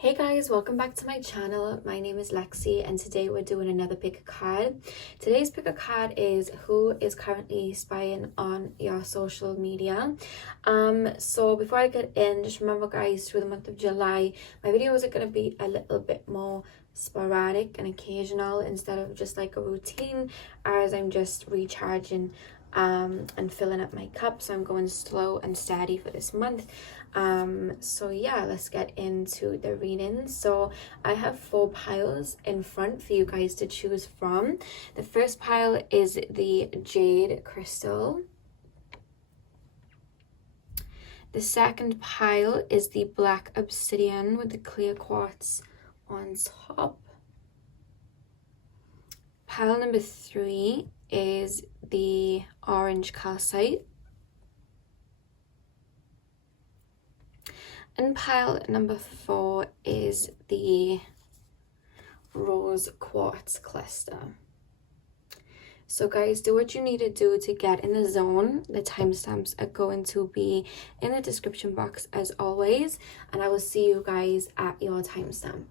Hey guys, welcome back to my channel. My name is Lexi and today we're doing another pick a card. Today's pick a card is who is currently spying on your social media. So before I get in, just remember guys, through the month of July, my videos are going to be a little bit more sporadic and occasional instead of just like a routine, as I'm just recharging and filling up my cup. So I'm going slow and steady for this month. So yeah, let's get into the readings. So I have 4 piles in front for you guys to choose from. The first pile is the jade crystal. The second pile is the black obsidian with the clear quartz on top. Pile number 3 is the orange calcite. And pile number 4 is the rose quartz cluster. So guys, do what you need to do to get in the zone. The timestamps are going to be in the description box as always, and I will see you guys at your timestamp.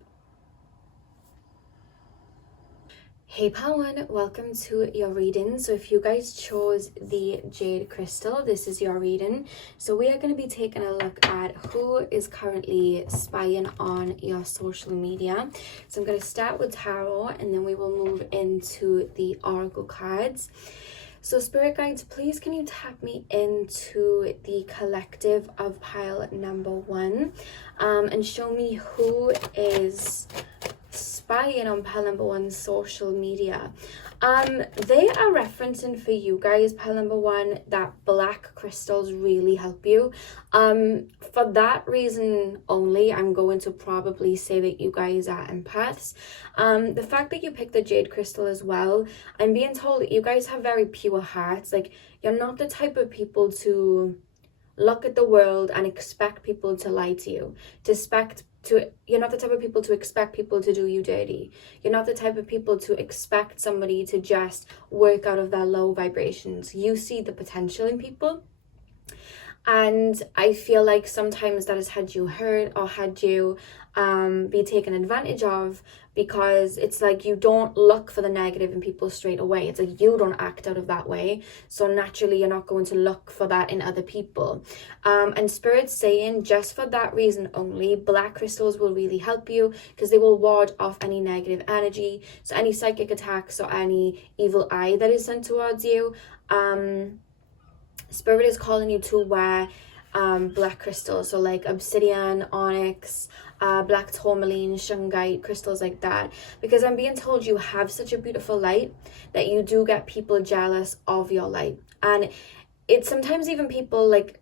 Hey pile 1, welcome to your reading. So if you guys chose the jade crystal, this is your reading. So we are going to be taking a look at who is currently spying on your social media. So I'm going to start with tarot and then we will move into the oracle cards. So spirit guides, please can you tap me into the collective of pile number 1 and show me who is spying on pile number 1's social media. They are referencing for you guys, pile number 1, that black crystals really help you. For that reason only, I'm going to probably say that you guys are empaths. The fact that you picked the jade crystal as well, I'm being told that you guys have very pure hearts. Like, you're not the type of people to look at the world and expect people to lie to you, you're not the type of people to expect people to do you dirty. You're not the type of people to expect somebody to just work out of their low vibrations. You see the potential in people. And I feel like sometimes that has had you hurt or had you be taken advantage of, because it's like you don't look for the negative in people straight away. It's like you don't act out of that way. So naturally, you're not going to look for that in other people. And Spirit's saying just for that reason only, black crystals will really help you because they will ward off any negative energy. So any psychic attacks or any evil eye that is sent towards you. Spirit is calling you to wear black crystals, so like obsidian, onyx, black tourmaline, shungite, crystals like that, because I'm being told you have such a beautiful light that you do get people jealous of your light. And it's sometimes even people like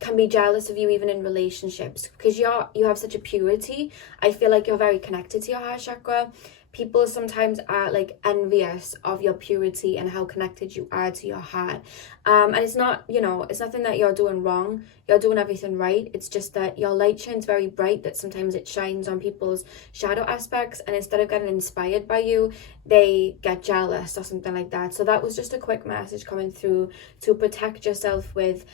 can be jealous of you even in relationships because you have such a purity. I feel like you're very connected to your heart chakra. People sometimes are like envious of your purity and how connected you are to your heart. And it's not, it's nothing that you're doing wrong. You're doing everything right. It's just that your light shines very bright, that sometimes it shines on people's shadow aspects. And instead of getting inspired by you, they get jealous or something like that. So that was just a quick message coming through to protect yourself with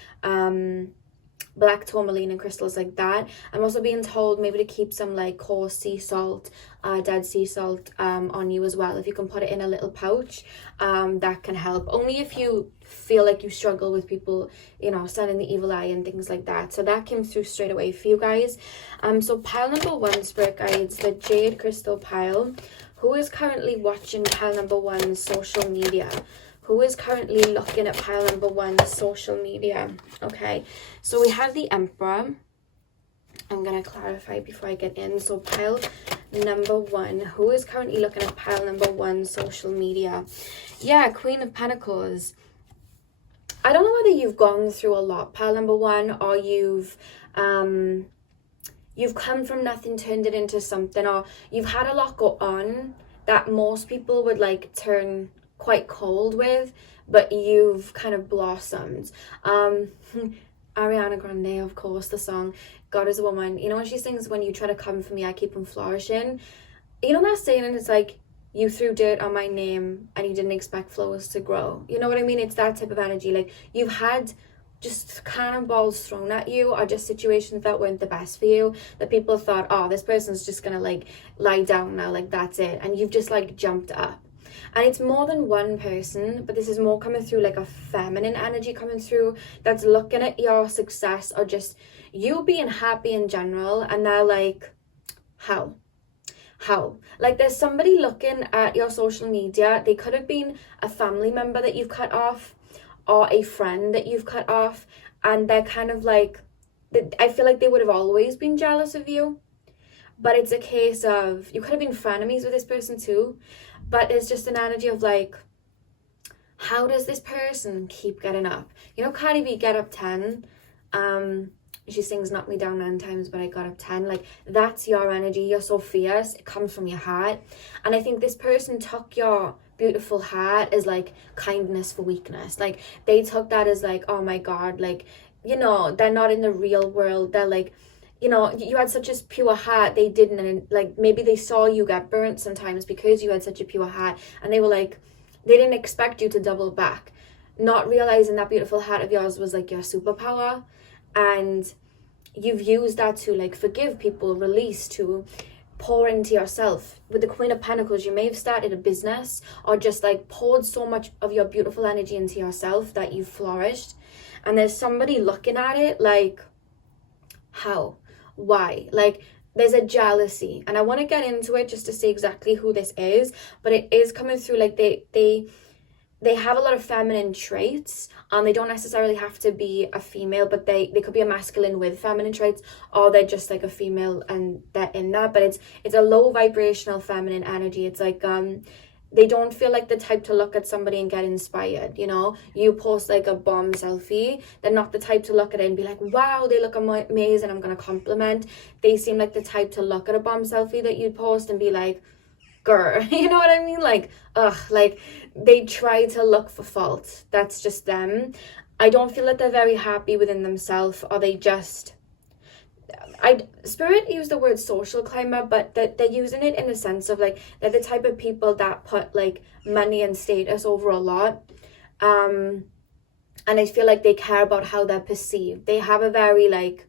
black tourmaline and crystals like that. I'm also being told maybe to keep some like coarse sea salt, dead sea salt on you as well. If you can put it in a little pouch, that can help. Only if you feel like you struggle with people, sending the evil eye and things like that. So that came through straight away for you guys. So pile number 1, spirit guides, the jade crystal pile. Who is currently watching pile number 1's social media? Who is currently looking at pile number 1's social media? Okay, so we have the Emperor. I'm going to clarify before I get in. So pile number 1, who is currently looking at pile number 1's social media? Yeah, Queen of Pentacles. I don't know whether you've gone through a lot, pile number 1, or you've come from nothing, turned it into something, or you've had a lot go on that most people would like turn quite cold with, but you've kind of blossomed. Ariana Grande, of course, the song God is a Woman, when she sings, when you try to come for me I keep on flourishing, that saying, and it's like you threw dirt on my name and you didn't expect flowers to grow. You know what I mean? It's that type of energy. Like, you've had just cannonballs thrown at you, or just situations that weren't the best for you, that people thought, oh, this person's just gonna like lie down now, like that's it, and you've just like jumped up. And it's more than one person, but this is more coming through like a feminine energy coming through, that's looking at your success or just you being happy in general, and they're like, how? Like, there's somebody looking at your social media. They could have been a family member that you've cut off, or a friend that you've cut off, and they're kind of like, I feel like they would have always been jealous of you, but it's a case of, you could have been frenemies with this person too, but it's just an energy of like, how does this person keep getting up? You know, Cardi B, Get Up 10, she sings knock me down 9 times but I got up 10. Like, that's your energy. You're so fierce. It comes from your heart. And I think this person took your beautiful heart as like kindness for weakness. Like, they took that as like, oh my god, like, you know, they're not in the real world. They're like, you know, you had such a pure heart. They didn't, and like maybe they saw you get burnt sometimes because you had such a pure heart, and they were like, they didn't expect you to double back, not realizing that beautiful heart of yours was like your superpower. And you've used that to like forgive people, release, to pour into yourself. With the Queen of Pentacles, you may have started a business or just like poured so much of your beautiful energy into yourself that you've flourished. And there's somebody looking at it like, how? Why? Like, there's a jealousy, and I want to get into it just to see exactly who this is, but it is coming through like they have a lot of feminine traits, and they don't necessarily have to be a female, but they could be a masculine with feminine traits, or they're just like a female and they're in that, but it's a low vibrational feminine energy. It's like they don't feel like the type to look at somebody and get inspired. You know, you post like a bomb selfie, they're not the type to look at it and be like, wow, they look amazing, I'm gonna compliment. They seem like the type to look at a bomb selfie that you'd post and be like, grr, you know what I mean? Like, ugh, like they try to look for fault. That's just them. I don't feel that they're very happy within themselves, or they just, Spirit used the word social climber, but they're using it in the sense of like, they're the type of people that put like money and status over a lot. And I feel like they care about how they're perceived. They have a very like,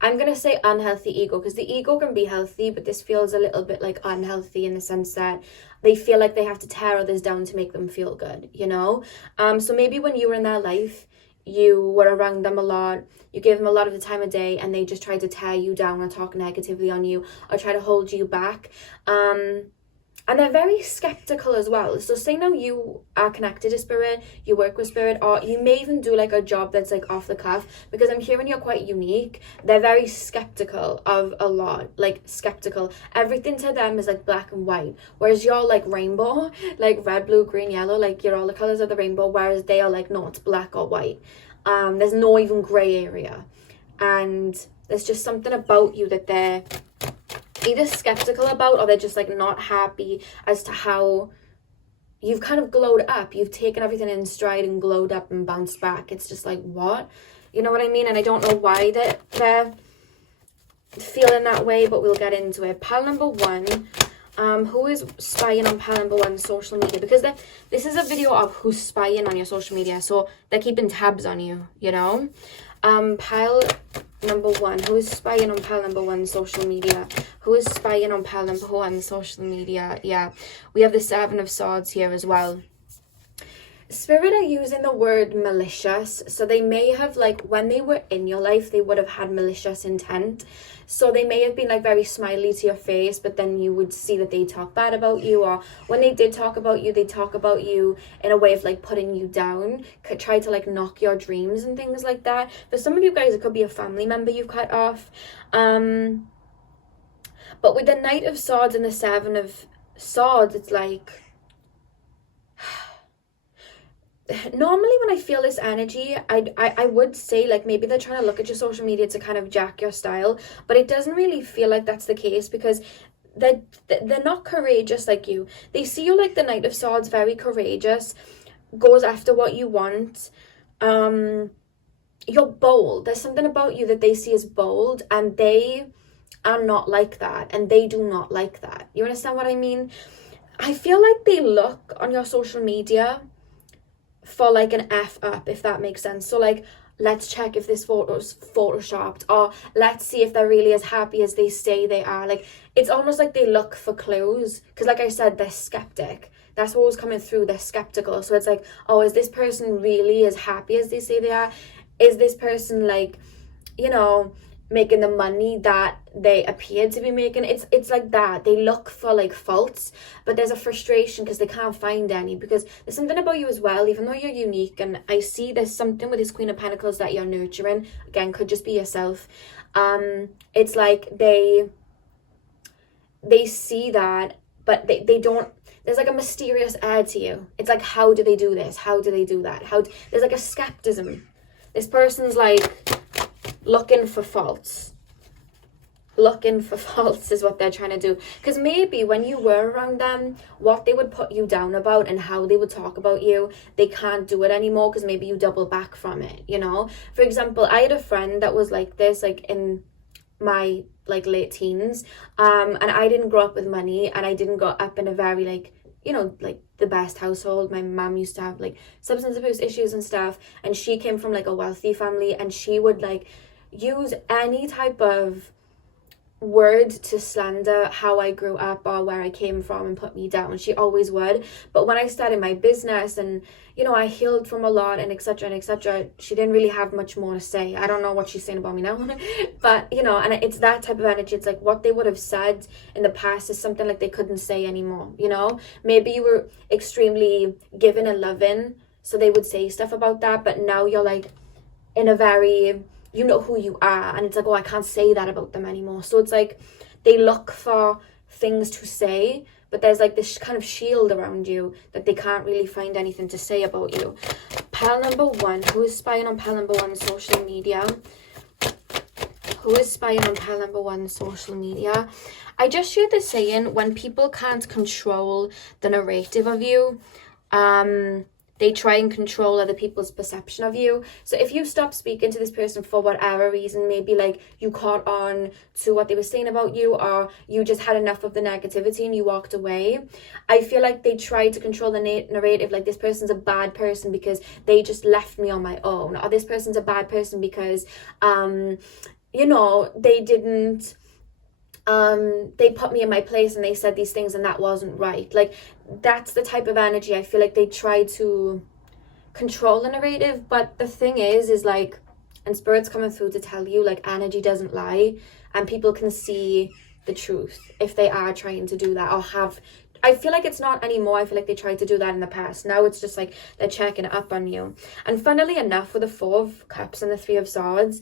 I'm going to say unhealthy ego, because the ego can be healthy, but this feels a little bit like unhealthy in the sense that they feel like they have to tear others down to make them feel good, you know? So maybe when you were in their life, you were around them a lot, you gave them a lot of the time of day, and they just tried to tear you down or talk negatively on you or try to hold you back. And they're very skeptical as well. So say now you are connected to Spirit, you work with Spirit, or you may even do like a job that's like off the cuff, because I'm hearing you're quite unique. They're very skeptical of a lot, like skeptical. Everything to them is like black and white, whereas you're like rainbow, like red, blue, green, yellow, like you're all the colors of the rainbow, whereas they are like, no, it's black or white. There's no even gray area. And there's just something about you that they're either skeptical about, or they're just like not happy as to how you've kind of glowed up. You've taken everything in stride and glowed up and bounced back. It's just like, what? You know what I mean? And I don't know why they're feeling that way, but we'll get into it. Pile number 1. Who is spying on pile number 1 social media? Because this is a video of who's spying on your social media, so they're keeping tabs on you, you know? Pile number 1. Who is spying on pile number 1 social media? Who is spying on pile number 1 social media? Yeah, we have the 7 of Swords here as well. Spirit are using the word malicious, so they may have, like, when they were in your life, they would have had malicious intent. So they may have been like very smiley to your face, but then you would see that they talk bad about you, or when they did talk about you, they talk about you in a way of like putting you down, could try to like knock your dreams and things like that. For some of you guys, it could be a family member you've cut off. But with the Knight of Swords and the 7 of Swords, it's like, normally when I feel this energy, I would say like maybe they're trying to look at your social media to kind of jack your style, but it doesn't really feel like that's the case, because they're not courageous like you. They see you like the Knight of Swords, very courageous, goes after what you want. You're bold. There's something about you that they see as bold, and they are not like that, and they do not like that. You understand what I mean? I feel like they look on your social media for like an F up, if that makes sense. So like, let's check if this photo's photoshopped, or let's see if they're really as happy as they say they are. Like, it's almost like they look for clues, because like I said, they're skeptic. That's what was coming through. They're skeptical. So it's like, oh, is this person really as happy as they say they are? Is this person like, you know, making the money that they appear to be making? It's like that. They look for like faults, but there's a frustration because they can't find any, because there's something about you as well, even though you're unique. And I see there's something with this Queen of Pentacles that you're nurturing. Again, could just be yourself. It's like they see that, but they don't. There's like a mysterious air to you. It's like, how do they do this? How do they do that? There's like a skepticism. This person's like looking for faults. Looking for faults is what they're trying to do. Because maybe when you were around them, what they would put you down about and how they would talk about you, they can't do it anymore because maybe you double back from it, you know? For example, I had a friend that was like this, like in my like late teens, and I didn't grow up with money, and I didn't grow up in a very like, you know, like the best household. My mom used to have like substance abuse issues and stuff, and she came from like a wealthy family, and she would like use any type of word to slander how I grew up or where I came from and put me down. She always would. But when I started my business and, you know, I healed from a lot and etc., she didn't really have much more to say. I don't know what she's saying about me now. But, you know, and it's that type of energy. It's like what they would have said in the past is something like they couldn't say anymore, you know? Maybe you were extremely giving and loving, so they would say stuff about that, but now you're like in a very, you know who you are, and it's like, oh, I can't say that about them anymore. So it's like they look for things to say, but there's like this kind of shield around you that they can't really find anything to say about you. Pile number one, who is spying on pile number one social media? Who is spying on pile number one social media? I just heard the saying, when people can't control the narrative of you, they try and control other people's perception of you. So if you stop speaking to this person for whatever reason, maybe like you caught on to what they were saying about you, or you just had enough of the negativity and you walked away, I feel like they try to control the narrative, like this person's a bad person because they just left me on my own, or this person's a bad person because, you know, they didn't, they put me in my place and they said these things and that wasn't right. Like, that's the type of energy I feel like they try to control the narrative. But the thing is like, and Spirit's coming through to tell you, like, energy doesn't lie, and people can see the truth if they are trying to do that, or have. I feel like it's not anymore. I feel like they tried to do that in the past. Now it's just like they're checking it up on you. And funnily enough, with the Four of Cups and the Three of Swords,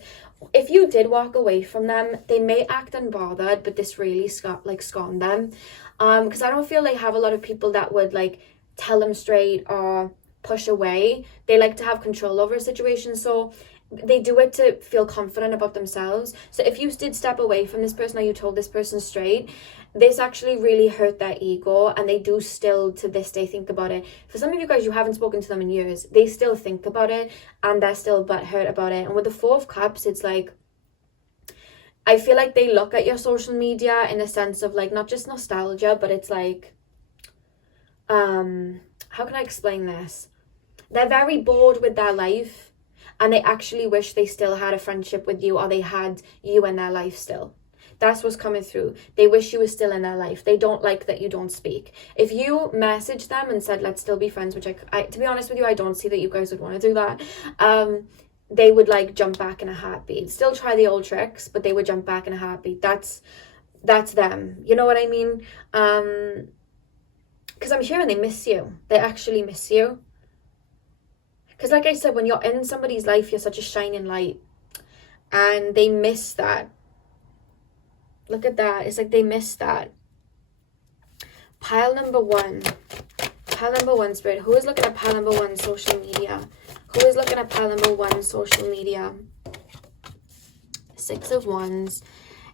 if you did walk away from them, they may act unbothered, but this really scorned them. Because I don't feel they have a lot of people that would like tell them straight or push away. They like to have control over a situation, so they do it to feel confident about themselves. So if you did step away from this person, or you told this person straight, this actually really hurt their ego, and they do still to this day think about it. For some of you guys, you haven't spoken to them in years, they still think about it and they're still butthurt about it. And with the Four of Cups, it's like, I feel like they look at your social media in the sense of like, not just nostalgia, but it's like, how can I explain this? They're very bored with their life, and they actually wish they still had a friendship with you, or they had you in their life still. That's what's coming through. They wish you were still in their life. They don't like that you don't speak. If you messaged them and said, let's still be friends, which I to be honest with you, I don't see that you guys would want to do that. They would like jump back in a heartbeat. Still try the old tricks, but they would jump back in a heartbeat. That's them. You know what I mean? Because I'm hearing they miss you. They actually miss you. Because like I said, when you're in somebody's life, you're such a shining light. And they miss that. Look at that. It's like they miss that. Pile number one. Pile number one, Spirit. Who is looking at pile number one social media? Who is looking at pile number one social media? Six of Wands.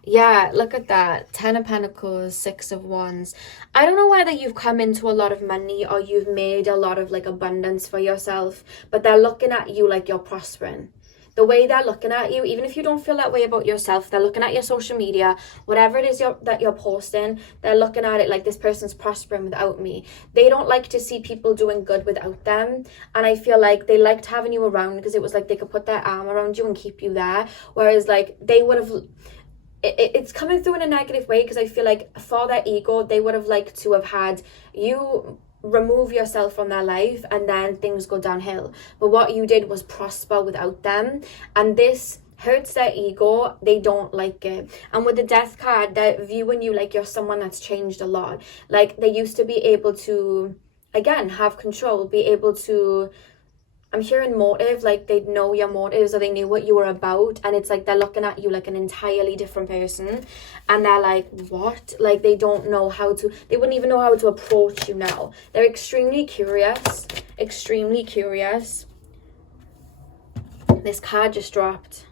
Yeah, look at that. Ten of Pentacles, Six of Wands. I don't know whether you've come into a lot of money or you've made a lot of like abundance for yourself, but they're looking at you like you're prospering. the way they're looking at you, even if you don't feel that way about yourself, they're looking at your social media, whatever it is that you're posting, they're looking at it like, this person's prospering without me. They don't like to see people doing good without them. And I feel like they liked having you around because it was like they could put their arm around you and keep you there. Whereas like they would have, it's coming through in a negative way, because I feel like for their ego, they would have liked to have had you remove yourself from their life and then things go downhill. But what you did was prosper without them, and this hurts their ego. They don't like it. And with the death card, they're viewing you like you're someone that's changed a lot. Like they used to be able to, again, have control, be able to, I'm hearing motive, like they know your motives, or they knew what you were about, and it's like they're looking at you like an entirely different person, and they're like, what? Like they don't know how to, they wouldn't even know how to approach you now. They're extremely curious, extremely curious. This card just dropped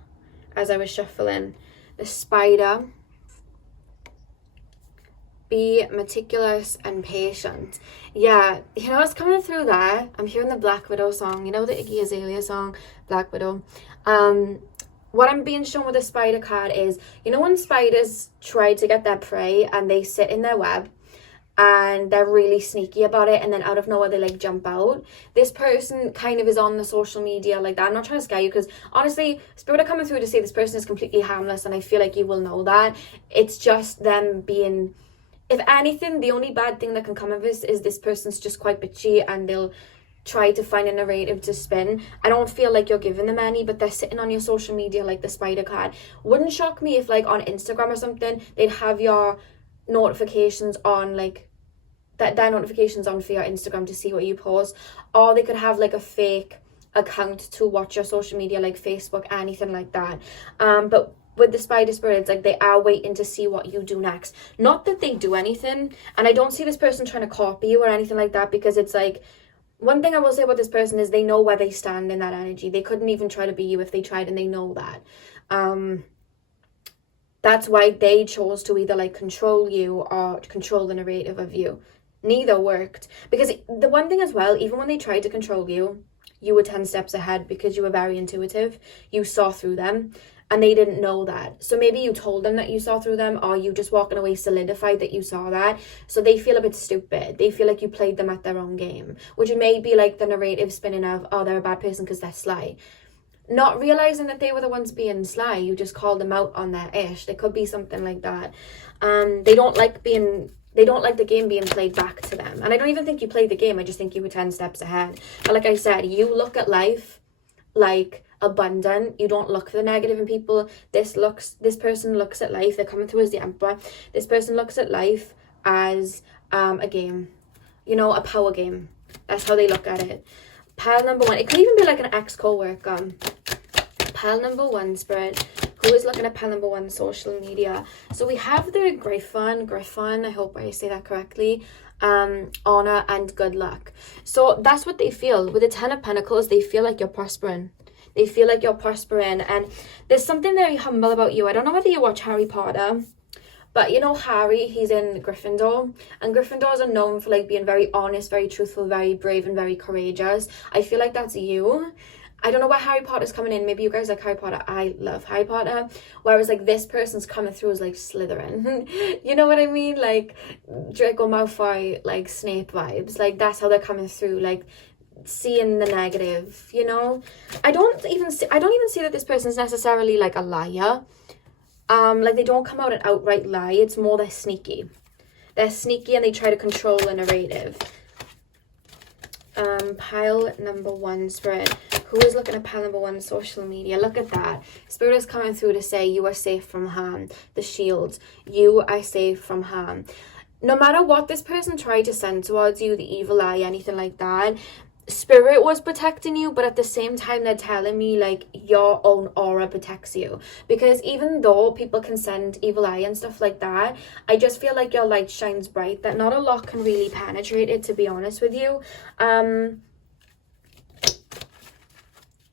as I was shuffling. The Spider. Be meticulous and patient. Yeah, you know what's coming through there? I'm hearing the Black Widow song. You know the Iggy Azalea song, Black Widow? What I'm being shown with the Spider card is, you know when spiders try to get their prey and they sit in their web and they're really sneaky about it, and then out of nowhere they like jump out? This person kind of is on the social media like that. I'm not trying to scare you, because honestly, Spirit are coming through to say this person is completely harmless, and I feel like you will know that. It's just them being, if anything, the only bad thing that can come of this person's just quite bitchy, and they'll try to find a narrative to spin. I don't feel like you're giving them any, but they're sitting on your social media like the Spider card. Wouldn't shock me if like on Instagram or something, they'd have your notifications on, like their notifications on for your Instagram to see what you post. Or they could have like a fake account to watch your social media, like Facebook, anything like that. But with the Spider Spirit, it's like they are waiting to see what you do next. Not that they do anything, and I don't see this person trying to copy you or anything like that, because it's like, one thing I will say about this person is they know where they stand in that energy. They couldn't even try to be you if they tried, and they know that. That's why they chose to either like control you or control the narrative of you. Neither worked, because the one thing as well, even when they tried to control you, you were 10 steps ahead, because you were very intuitive. You saw through them, and they didn't know that. So maybe you told them that you saw through them, or you just walking away solidified that you saw that. So they feel a bit stupid. They feel like you played them at their own game, which may be like the narrative spinning of, oh, they're a bad person because they're sly. Not realizing that they were the ones being sly. You just called them out on their ish. There could be something like that. They don't like the game being played back to them. And I don't even think you played the game. I just think you were 10 steps ahead. But like I said, you look at life like abundant. You don't look for the negative in people. This person looks at life, they're coming through as the Emperor. This person looks at life as a game, you know, a power game. That's how they look at it. Pile number one, it could even be like an ex-co-worker. Pile number one, Spirit, who is looking at pile number one, social media. So we have the Griffon, I hope I say that correctly, honor and good luck. So that's what they feel. With the 10 of Pentacles, they feel like you're prospering. They feel like you're prospering, and there's something very humble about you. I don't know whether you watch Harry Potter, but you know Harry, he's in Gryffindor, and Gryffindors are known for like being very honest, very truthful, very brave, and very courageous. I feel like that's you. I don't know where Harry Potter's coming in. Maybe you guys like Harry Potter. I love Harry Potter. Whereas like this person's coming through as like Slytherin. You know what I mean? Like Draco Malfoy, like Snape vibes. Like that's how they're coming through. Like seeing the negative, you know. I don't even see that this person's necessarily like a liar. Like they don't come out and outright lie. It's more they're sneaky and they try to control the narrative. Pile number one, Spirit, who is looking at pile number one, social media. Look at that. Spirit is coming through to say you are safe from harm. The shield, you are safe from harm. No matter what this person tried to send towards you, the evil eye, anything like that, Spirit was protecting you, but at the same time they're telling me like your own aura protects you, because even though people can send evil eye and stuff like that, I just feel like your light shines bright, that not a lot can really penetrate it, to be honest with you.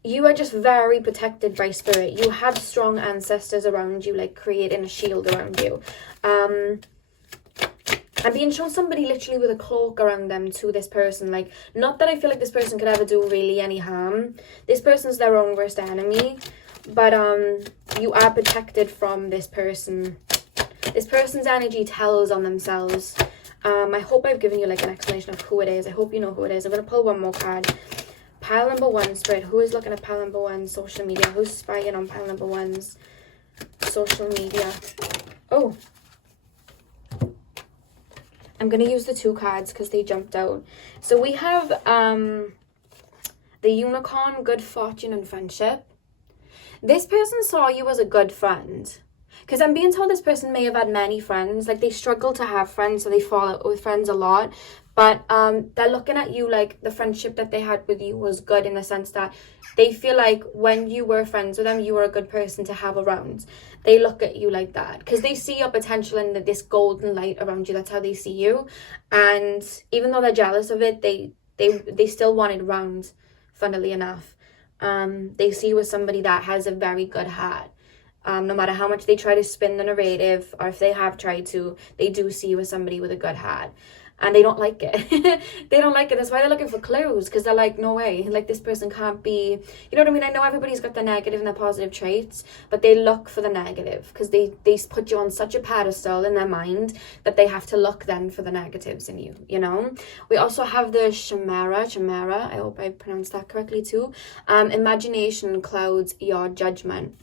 You are just very protected by Spirit. You have strong ancestors around you, like creating a shield around you. I'm being shown somebody literally with a cloak around them to this person. Like, not that I feel like this person could ever do really any harm. This person's their own worst enemy. but you are protected from this person. This person's energy tells on themselves. I hope I've given you like an explanation of who it is. I hope you know who it is. I'm going to pull one more card. Pile number 1, Spirit. Who is looking at pile number 1? Social media. Who's spying on pile number 1's social media? Oh. I'm going to use the 2 cards because they jumped out. So we have the Unicorn, Good Fortune and Friendship. This person saw you as a good friend. Because I'm being told this person may have had many friends. Like, they struggle to have friends, so they fall out with friends a lot. But they're looking at you like the friendship that they had with you was good, in the sense that they feel like when you were friends with them, you were a good person to have around. They look at you like that because they see your potential in this golden light around you. That's how they see you. And even though they're jealous of it, they still want it around, funnily enough. They see you as somebody that has a very good heart. No matter how much they try to spin the narrative, or if they have tried to, they do see you as somebody with a good heart. And they don't like it. They don't like it. That's why they're looking for clues, because they're like, no way. Like, this person can't be... You know what I mean? I know everybody's got their negative and their positive traits, but they look for the negative because they put you on such a pedestal in their mind that they have to look then for the negatives in you, you know? We also have the Chimera. I hope I pronounced that correctly too. Imagination clouds your judgment.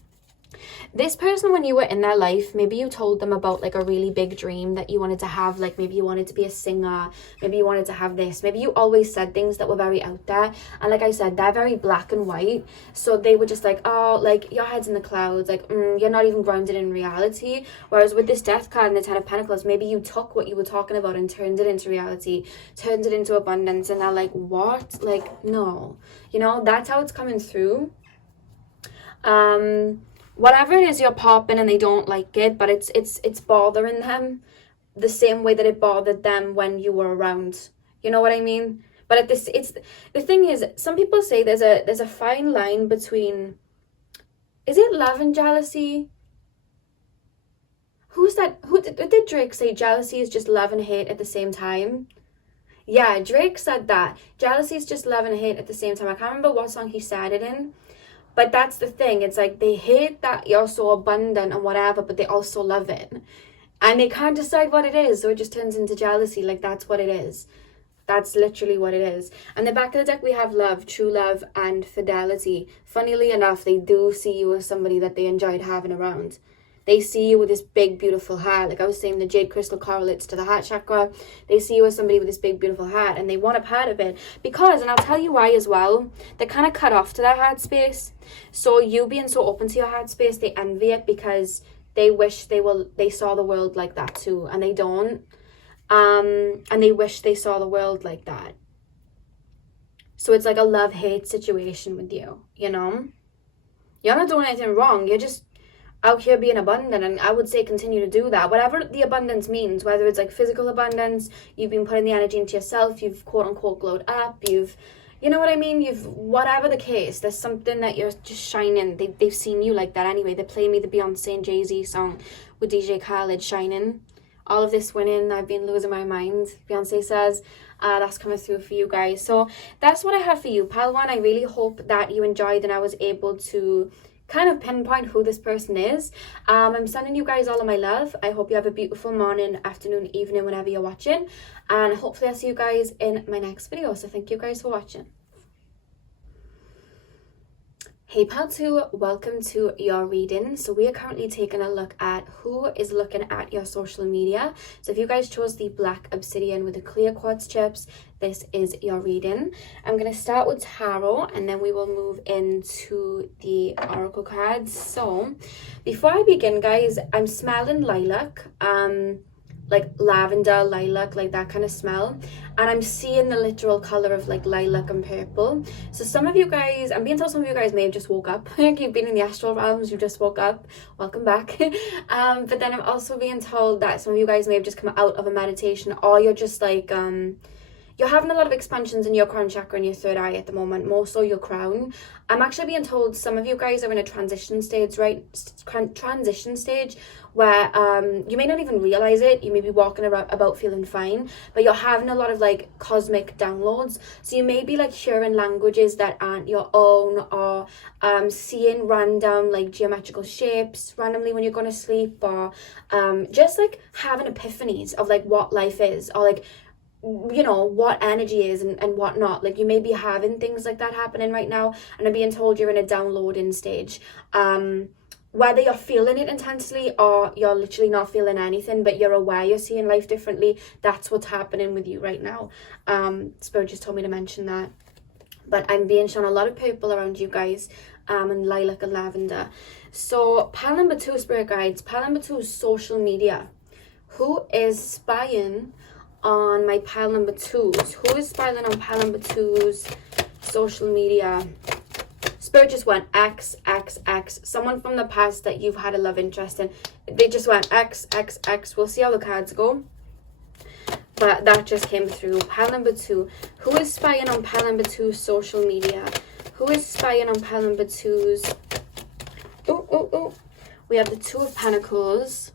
This person, when you were in their life, maybe you told them about like a really big dream that you wanted to have. Like, maybe you wanted to be a singer, maybe you wanted to have this, maybe you always said things that were very out there. And like I said, they're very black and white, so they were just like, oh, like, your head's in the clouds, like, you're not even grounded in reality. Whereas with this Death card and the 10 of Pentacles, maybe you took what you were talking about and turned it into reality, turned it into abundance, and they're like, what? Like, no, you know, that's how it's coming through. Whatever it is you're popping and they don't like it, but it's bothering them the same way that it bothered them when you were around. You know what I mean? But the thing is, some people say there's a fine line between, is it love and jealousy? Who's that? Who did Drake say jealousy is just love and hate at the same time? Yeah, Drake said that. Jealousy is just love and hate at the same time. I can't remember what song he said it in. But that's the thing. It's like they hate that you're so abundant and whatever, but they also love it. And they can't decide what it is, so it just turns into jealousy. Like, that's what it is. That's literally what it is. And the back of the deck, we have love, true love, and fidelity. Funnily enough, they do see you as somebody that they enjoyed having around. They see you with this big, beautiful heart. Like I was saying, the jade crystal correlates to the heart chakra. They see you as somebody with this big, beautiful heart, and they want a part of it. Because, and I'll tell you why as well, they're kind of cut off to their heart space. So you being so open to your heart space, they envy it because they wish they saw the world like that too, and they don't. And they wish they saw the world like that. So it's like a love-hate situation with you, you know? You're not doing anything wrong. You're just out here being abundant, and I would say continue to do that. Whatever the abundance means, whether it's like physical abundance, you've been putting the energy into yourself, you've quote-unquote glowed up, you know what I mean? Whatever the case, there's something that you're just shining. They've seen you like that anyway. They play me the Beyonce and Jay-Z song with DJ Khaled, Shining. All of this winning, I've been losing my mind, Beyonce says. That's coming through for you guys. So that's what I have for you, Pile 1. I really hope that you enjoyed and I was able to kind of pinpoint who this person is. I'm sending you guys all of my love. I hope you have a beautiful morning, afternoon, evening, whenever you're watching. And hopefully I'll see you guys in my next video. So thank you guys for watching. Hey Pile 2, welcome to your reading. So we are currently taking a look at who is looking at your social media. So if you guys chose the black obsidian with the clear quartz chips, this is your reading. I'm going to start with tarot and then we will move into the oracle cards. So before I begin, guys, I'm smelling lilac. Like lavender, lilac, like that kind of smell. And I'm seeing the literal color of like lilac and purple. So some of you guys, I'm being told some of you guys may have just woke up. You've been in the astral realms, you just woke up. Welcome back. But then I'm also being told that some of you guys may have just come out of a meditation, or you're just like, you're having a lot of expansions in your crown chakra and your third eye at the moment, more so your crown. I'm actually being told some of you guys are in a transition stage, right? Transition stage where you may not even realize it. You may be walking about feeling fine, but you're having a lot of like cosmic downloads. So you may be like hearing languages that aren't your own, or seeing random like geometrical shapes randomly when you're going to sleep, or just like having epiphanies of like what life is, or like, you know, what energy is and whatnot. Like you may be having things like that happening right now, and I'm being told you're in a downloading stage. Whether you're feeling it intensely or you're literally not feeling anything, but you're aware you're seeing life differently, that's what's happening with you right now. Spirit just told me to mention that. But I'm being shown a lot of purple around you guys, and lilac and lavender. So pile number 2, Spirit guides. Pile number 2 is social media. Who is spying on my pile number 2s? Who is spying on pile number 2's social media? Spirit just went X, X, X. Someone from the past that you've had a love interest in. They just went X, X, X. We'll see how the cards go. But that just came through. Pile number 2. Who is spying on pile number 2's social media? Who is spying on pile number 2's... Oh. We have the 2 of Pentacles.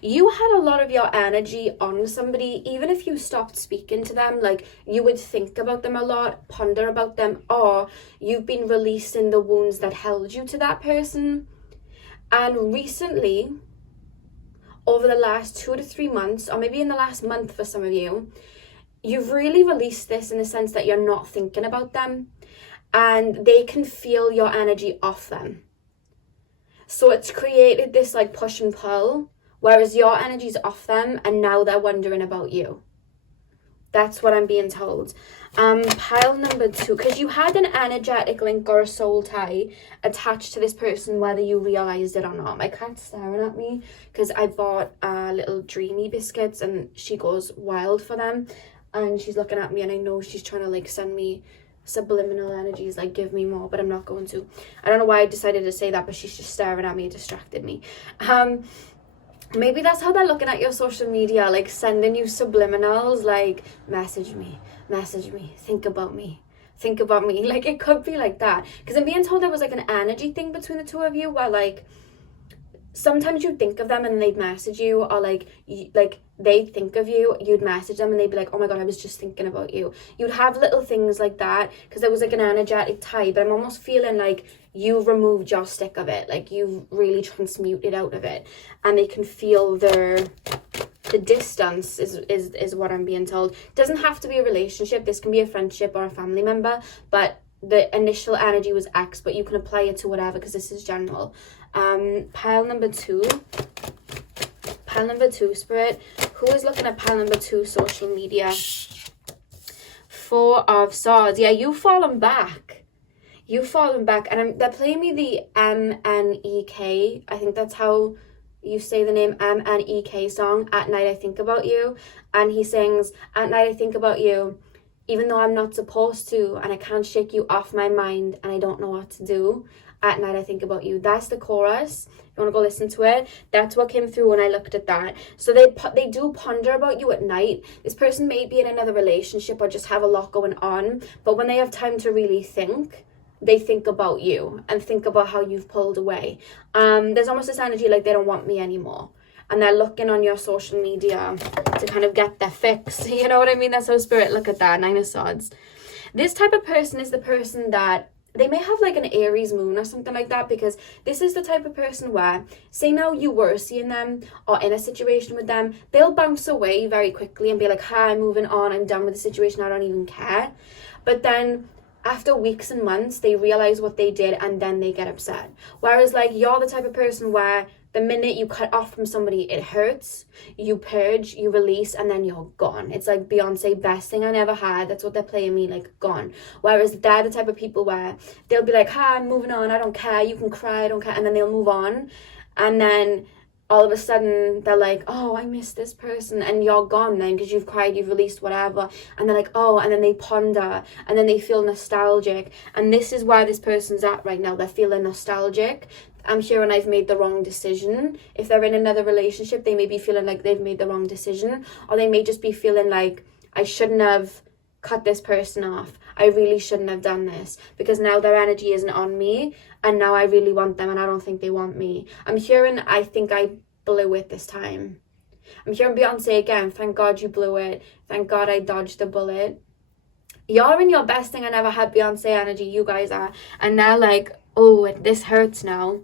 You had a lot of your energy on somebody. Even if you stopped speaking to them, like you would think about them a lot, ponder about them, or you've been releasing the wounds that held you to that person. And recently, over the last 2 to 3 months, or maybe in the last month for some of you, you've really released this in the sense that you're not thinking about them, and they can feel your energy off them. So it's created this like push and pull, whereas your energy's off them and now they're wondering about you. That's what I'm being told. Pile number 2, because you had an energetic link or a soul tie attached to this person, whether you realized it or not. My cat's staring at me because I bought little dreamy biscuits and she goes wild for them, and she's looking at me, and I know she's trying to like send me subliminal energies, like give me more, but I'm not going to. I don't know why I decided to say that, but she's just staring at me. It distracted me. Maybe that's how they're looking at your social media, like sending you subliminals, like message me, think about me. Like it could be like that, because I'm being told there was like an energy thing between the 2 of you where like sometimes you think of them and they'd message you, or like they think of you, you'd message them and they'd be like, oh my god, I was just thinking about you. You'd have little things like that because there was like an energetic tie, but I'm almost feeling like you've removed your stick of it, like you've really transmuted out of it, and they can feel the distance is what I'm being told. Doesn't have to be a relationship, this can be a friendship or a family member, but the initial energy was X, but you can apply it to whatever because this is general. Pile number 2, Spirit. Who is looking at pile number 2 social media? 4 of Swords. Yeah, you've fallen back, and they're playing me the MNEK. I think that's how you say the name, MNEK song, At Night I Think About You. And he sings, at night I think about you, even though I'm not supposed to, and I can't shake you off my mind, and I don't know what to do. At night I think about you. That's the chorus. You want to go listen to it? That's what came through when I looked at that. So they do ponder about you at night. This person may be in another relationship or just have a lot going on, but when they have time to really think, they think about you and think about how you've pulled away. There's almost this energy like they don't want me anymore, and they're looking on your social media to kind of get their fix. You know what I mean? That's how Spirit look at that. 9 of Swords. This type of person is the person that they may have like an Aries moon or something like that, because this is the type of person where, say now you were seeing them or in a situation with them, they'll bounce away very quickly and be like, hi, I'm moving on, I'm done with the situation, I don't even care. But then after weeks and months, they realize what they did and then they get upset. Whereas like you're the type of person where the minute you cut off from somebody, it hurts, you purge, you release, and then you're gone. It's like Beyonce, best thing I never had. That's what they're playing me, like gone. Whereas they're the type of people where they'll be like, hi, I'm moving on, I don't care, you can cry, I don't care, and then they'll move on. And then all of a sudden they're like, oh, I miss this person, and you're gone then because you've cried, you've released whatever, and they're like, oh, and then they ponder, and then they feel nostalgic. And this is where this person's at right now. They're feeling nostalgic. I'm hearing I've made the wrong decision. If they're in another relationship, they may be feeling like they've made the wrong decision, or they may just be feeling like, I shouldn't have cut this person off. I really shouldn't have done this because now their energy isn't on me and now I really want them and I don't think they want me. I'm hearing, I think I blew it this time. I'm hearing Beyonce again, thank God you blew it. Thank God I dodged the bullet. You're in your best thing I never had Beyonce energy, you guys are. And now like, oh, this hurts now.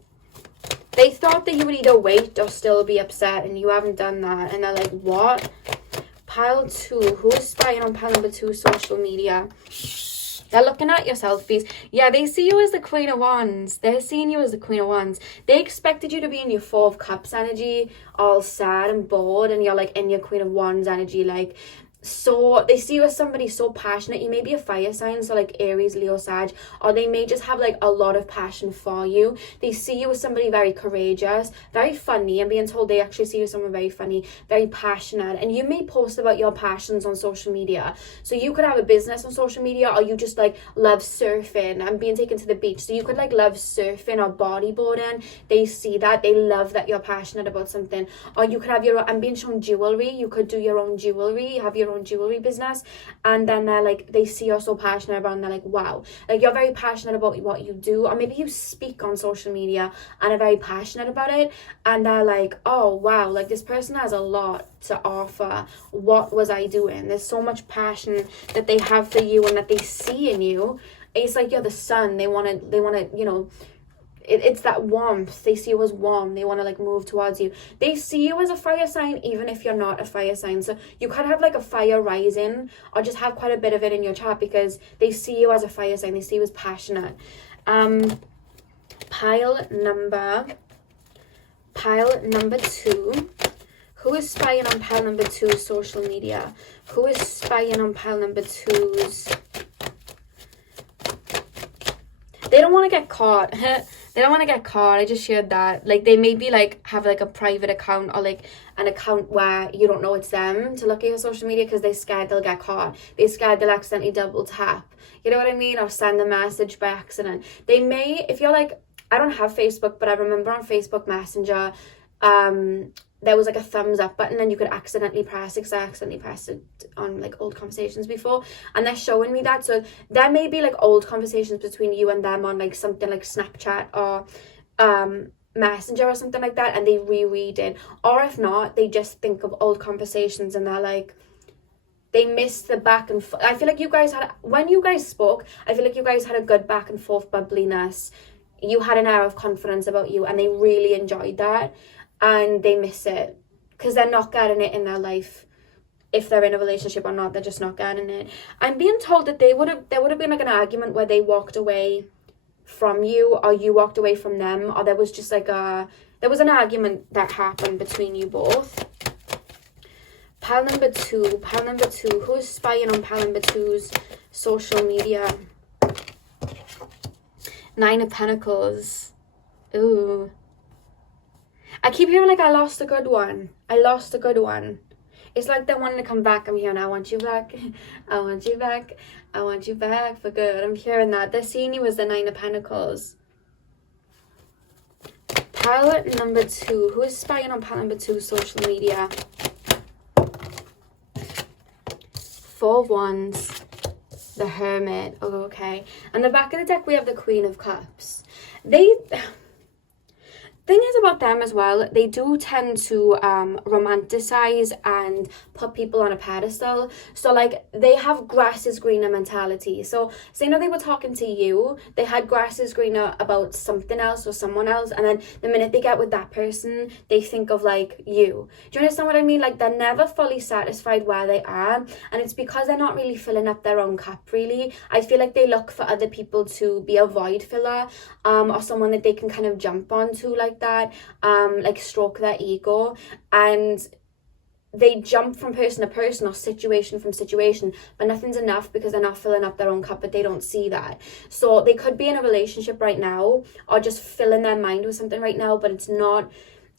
They thought that you would either wait or still be upset and you haven't done that. And they're like, what? Pile 2. Who is spying on pile number 2 social media? They're looking at your selfies. Yeah, they see you as the Queen of Wands. They're seeing you as the Queen of Wands. They expected you to be in your 4 of Cups energy, all sad and bored, and you're like in your Queen of Wands energy, like, so they see you as somebody so passionate. You may be a fire sign, so like Aries, Leo, Sag, or they may just have like a lot of passion for you. They see you as somebody very courageous, very funny. I'm being told they actually see you as someone very funny, very passionate, and you may post about your passions on social media. So you could have a business on social media, or you just like love surfing and being taken to the beach. So you could like love surfing or bodyboarding. They see that, they love that you're passionate about something. Or you could have your own, I'm being shown jewelry. You could do your own jewelry, have your own jewelry business, and then they're like, they see you're so passionate about it, and they're like, wow, like you're very passionate about what you do. Or maybe you speak on social media and are very passionate about it, and they're like, oh wow, like this person has a lot to offer. What was I doing? There's so much passion that they have for you and that they see in you. It's like you're the sun. They want to you know, it's that warmth. They see you as warm. They want to like move towards you. They see you as a fire sign even if you're not a fire sign. So you could have like a fire rising or just have quite a bit of it in your chart because they see you as a fire sign. They see you as passionate. Pile number 2. Who is spying on pile number 2's social media? Who is spying on pile number 2's? They don't want to get caught. They don't want to get caught. I just shared that. Like, they maybe, like, have, like, a private account or, like, an account where you don't know it's them to look at your social media because they're scared they'll get caught. They're scared they'll accidentally double tap. You know what I mean? Or send a message by accident. They may, if you're, like, I don't have Facebook, but I remember on Facebook Messenger, there was like a thumbs up button and you could accidentally press it because I accidentally pressed it on like old conversations before, and they're showing me that. So there may be like old conversations between you and them on like something like Snapchat or Messenger or something like that, and they reread it. Or if not, they just think of old conversations and they're like, they miss the back and forth. I feel like you guys had, when you guys spoke, I feel like you guys had a good back and forth bubbliness. You had an air of confidence about you and they really enjoyed that. And they miss it because they're not getting it in their life. If they're in a relationship or not, they're just not getting it. I'm being told that there would have been like an argument where they walked away from you or you walked away from them, or there was just like there was an argument that happened between you both. Pile number 2. Who's spying on pile number 2's social media? 9 of Pentacles. Ooh. I keep hearing like I lost a good one. It's like they're wanting to come back. I'm hearing, I want you back. I want you back. I want you back for good. I'm hearing that. They're seeing you as the 9 of Pentacles. Pile number 2. Who is spying on pile number 2's social media? 4 of Wands. The Hermit. Oh, okay. On the back of the deck, we have the Queen of Cups. Thing is about them as well, they do tend to romanticize and put people on a pedestal. So like they have grass is greener mentality. So say now they were talking to you, they had grass is greener about something else or someone else, and then the minute they get with that person, they think of like you. Do you understand what I mean? Like they're never fully satisfied where they are, and it's because they're not really filling up their own cup really. I feel like they look for other people to be a void filler, or someone that they can kind of jump onto like that, like stroke their ego, and they jump from person to person or situation from situation, but nothing's enough because they're not filling up their own cup, but they don't see that. So they could be in a relationship right now or just filling their mind with something right now, but it's not.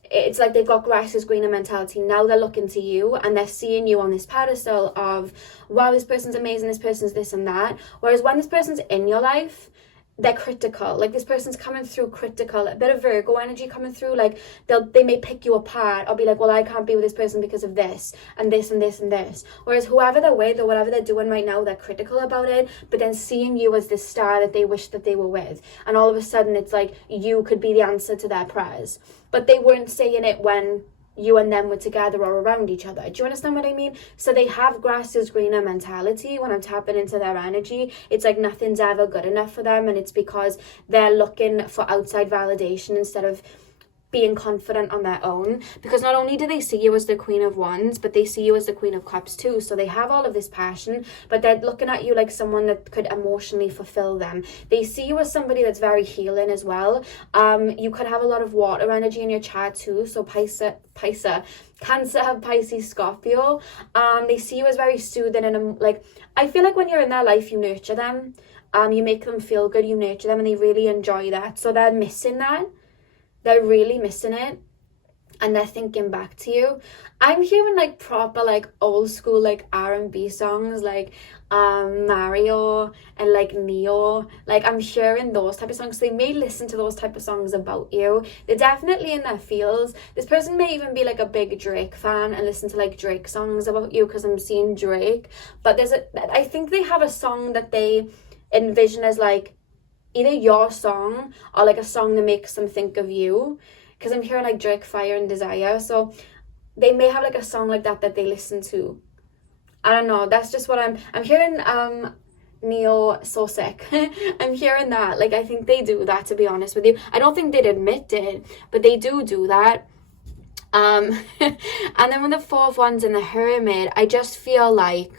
It's like they've got grass is greener mentality. Now they're looking to you and they're seeing you on this pedestal of, wow, this person's amazing, this person's this and that. Whereas when this person's in your life, they're critical. Like, this person's coming through critical, a bit of Virgo energy coming through. Like, they may pick you apart or be like, well, I can't be with this person because of this and this and this and this. Whereas whoever they're with or whatever they're doing right now, they're critical about it, but then seeing you as this star that they wish that they were with, and all of a sudden it's like you could be the answer to their prayers. But they weren't saying it when you and them were together or around each other. Do you understand what I mean? So they have grass is greener mentality. When I'm tapping into their energy, it's like nothing's ever good enough for them, and it's because they're looking for outside validation instead of being confident on their own. Because not only do they see you as the Queen of Wands, but they see you as the Queen of Cups too. So they have all of this passion, but they're looking at you like someone that could emotionally fulfill them. They see you as somebody that's very healing as well. You could have a lot of water energy in your chart too. So Cancer, Pisces, Scorpio. They see you as very soothing, and like, I feel like when you're in their life, you nurture them. You make them feel good, you nurture them, and they really enjoy that. So they're missing that. They're really missing it, and they're thinking back to you. I'm hearing like proper like old school like R&B songs, like Mario and like Neo. Like, I'm hearing those type of songs. They may listen to those type of songs about you. They're definitely in their fields. This person may even be like a big Drake fan and listen to like Drake songs about you, because I'm seeing Drake. But I think they have a song that they envision as like either your song or like a song that makes them think of you, because I'm hearing like Drake, Fire and Desire. So they may have like a song like that they listen to. I don't know, that's just what I'm hearing. Neo, so sick. I'm hearing that. Like, I think they do that, to be honest with you. I don't think they'd admit it, but they do that. And then with the Four of Wands and the Hermit, I just feel like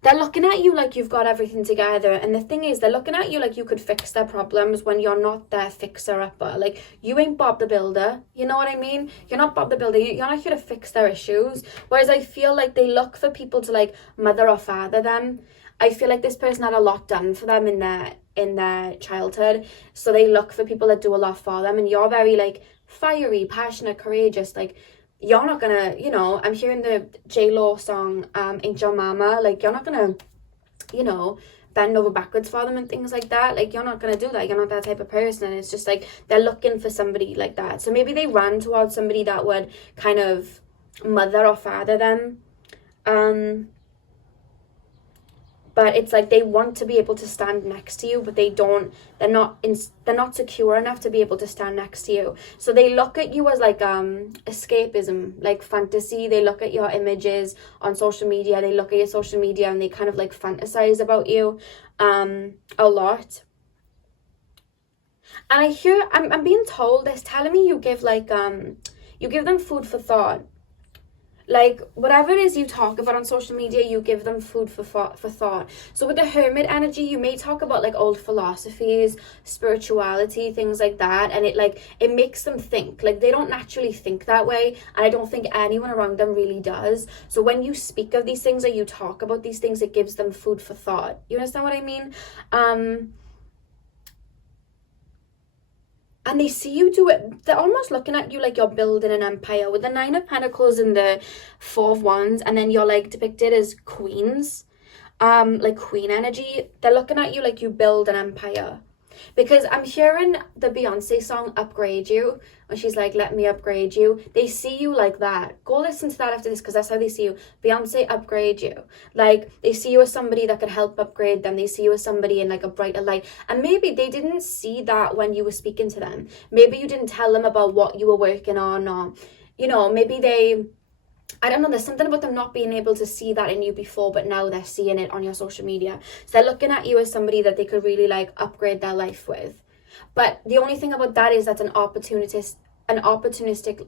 they're looking at you like you've got everything together. And the thing is, they're looking at you like you could fix their problems when you're not their fixer-upper. Like, you ain't Bob the Builder. You know what I mean? You're not Bob the Builder. You're not here to fix their issues. Whereas I feel like they look for people to, like, mother or father them. I feel like this person had a lot done for them in their childhood. So they look for people that do a lot for them. And you're very, like, fiery, passionate, courageous, like, you're not gonna, you know, I'm hearing the J-Lo song, Ain't Your Mama, like, you're not gonna, you know, bend over backwards for them and things like that. Like, you're not gonna do that. You're not that type of person. And it's just like, they're looking for somebody like that. So maybe they ran towards somebody that would kind of mother or father them. But it's like they want to be able to stand next to you, but they're not secure enough to be able to stand next to you. So they look at you as like escapism, like fantasy. They look at your images on social media. They look at your social media and they kind of like fantasize about you a lot. And I'm being told, it's telling me you give like you give them food for thought. Like, whatever it is you talk about on social media, you give them food for thought. So with the Hermit energy, you may talk about like old philosophies, spirituality, things like that, and it makes them think. Like, they don't naturally think that way, and I don't think anyone around them really does. So when you speak of these things or you talk about these things, it gives them food for thought. You understand what I mean? And they see you do it. They're almost looking at you like you're building an empire. With the Nine of Pentacles and the Four of Wands, and then you're like depicted as queens, like queen energy. They're looking at you like you build an empire. Because I'm hearing the Beyonce song Upgrade You, when she's like, let me upgrade you. They see you like that. Go listen to that after this, because that's how they see you. Beyonce, upgrade you. Like, they see you as somebody that could help upgrade them. They see you as somebody in like a brighter light. And maybe they didn't see that when you were speaking to them. Maybe you didn't tell them about what you were working on, or, you know, maybe I don't know, there's something about them not being able to see that in you before, but now they're seeing it on your social media. So they're looking at you as somebody that they could really like upgrade their life with. But the only thing about that is that's an opportunistic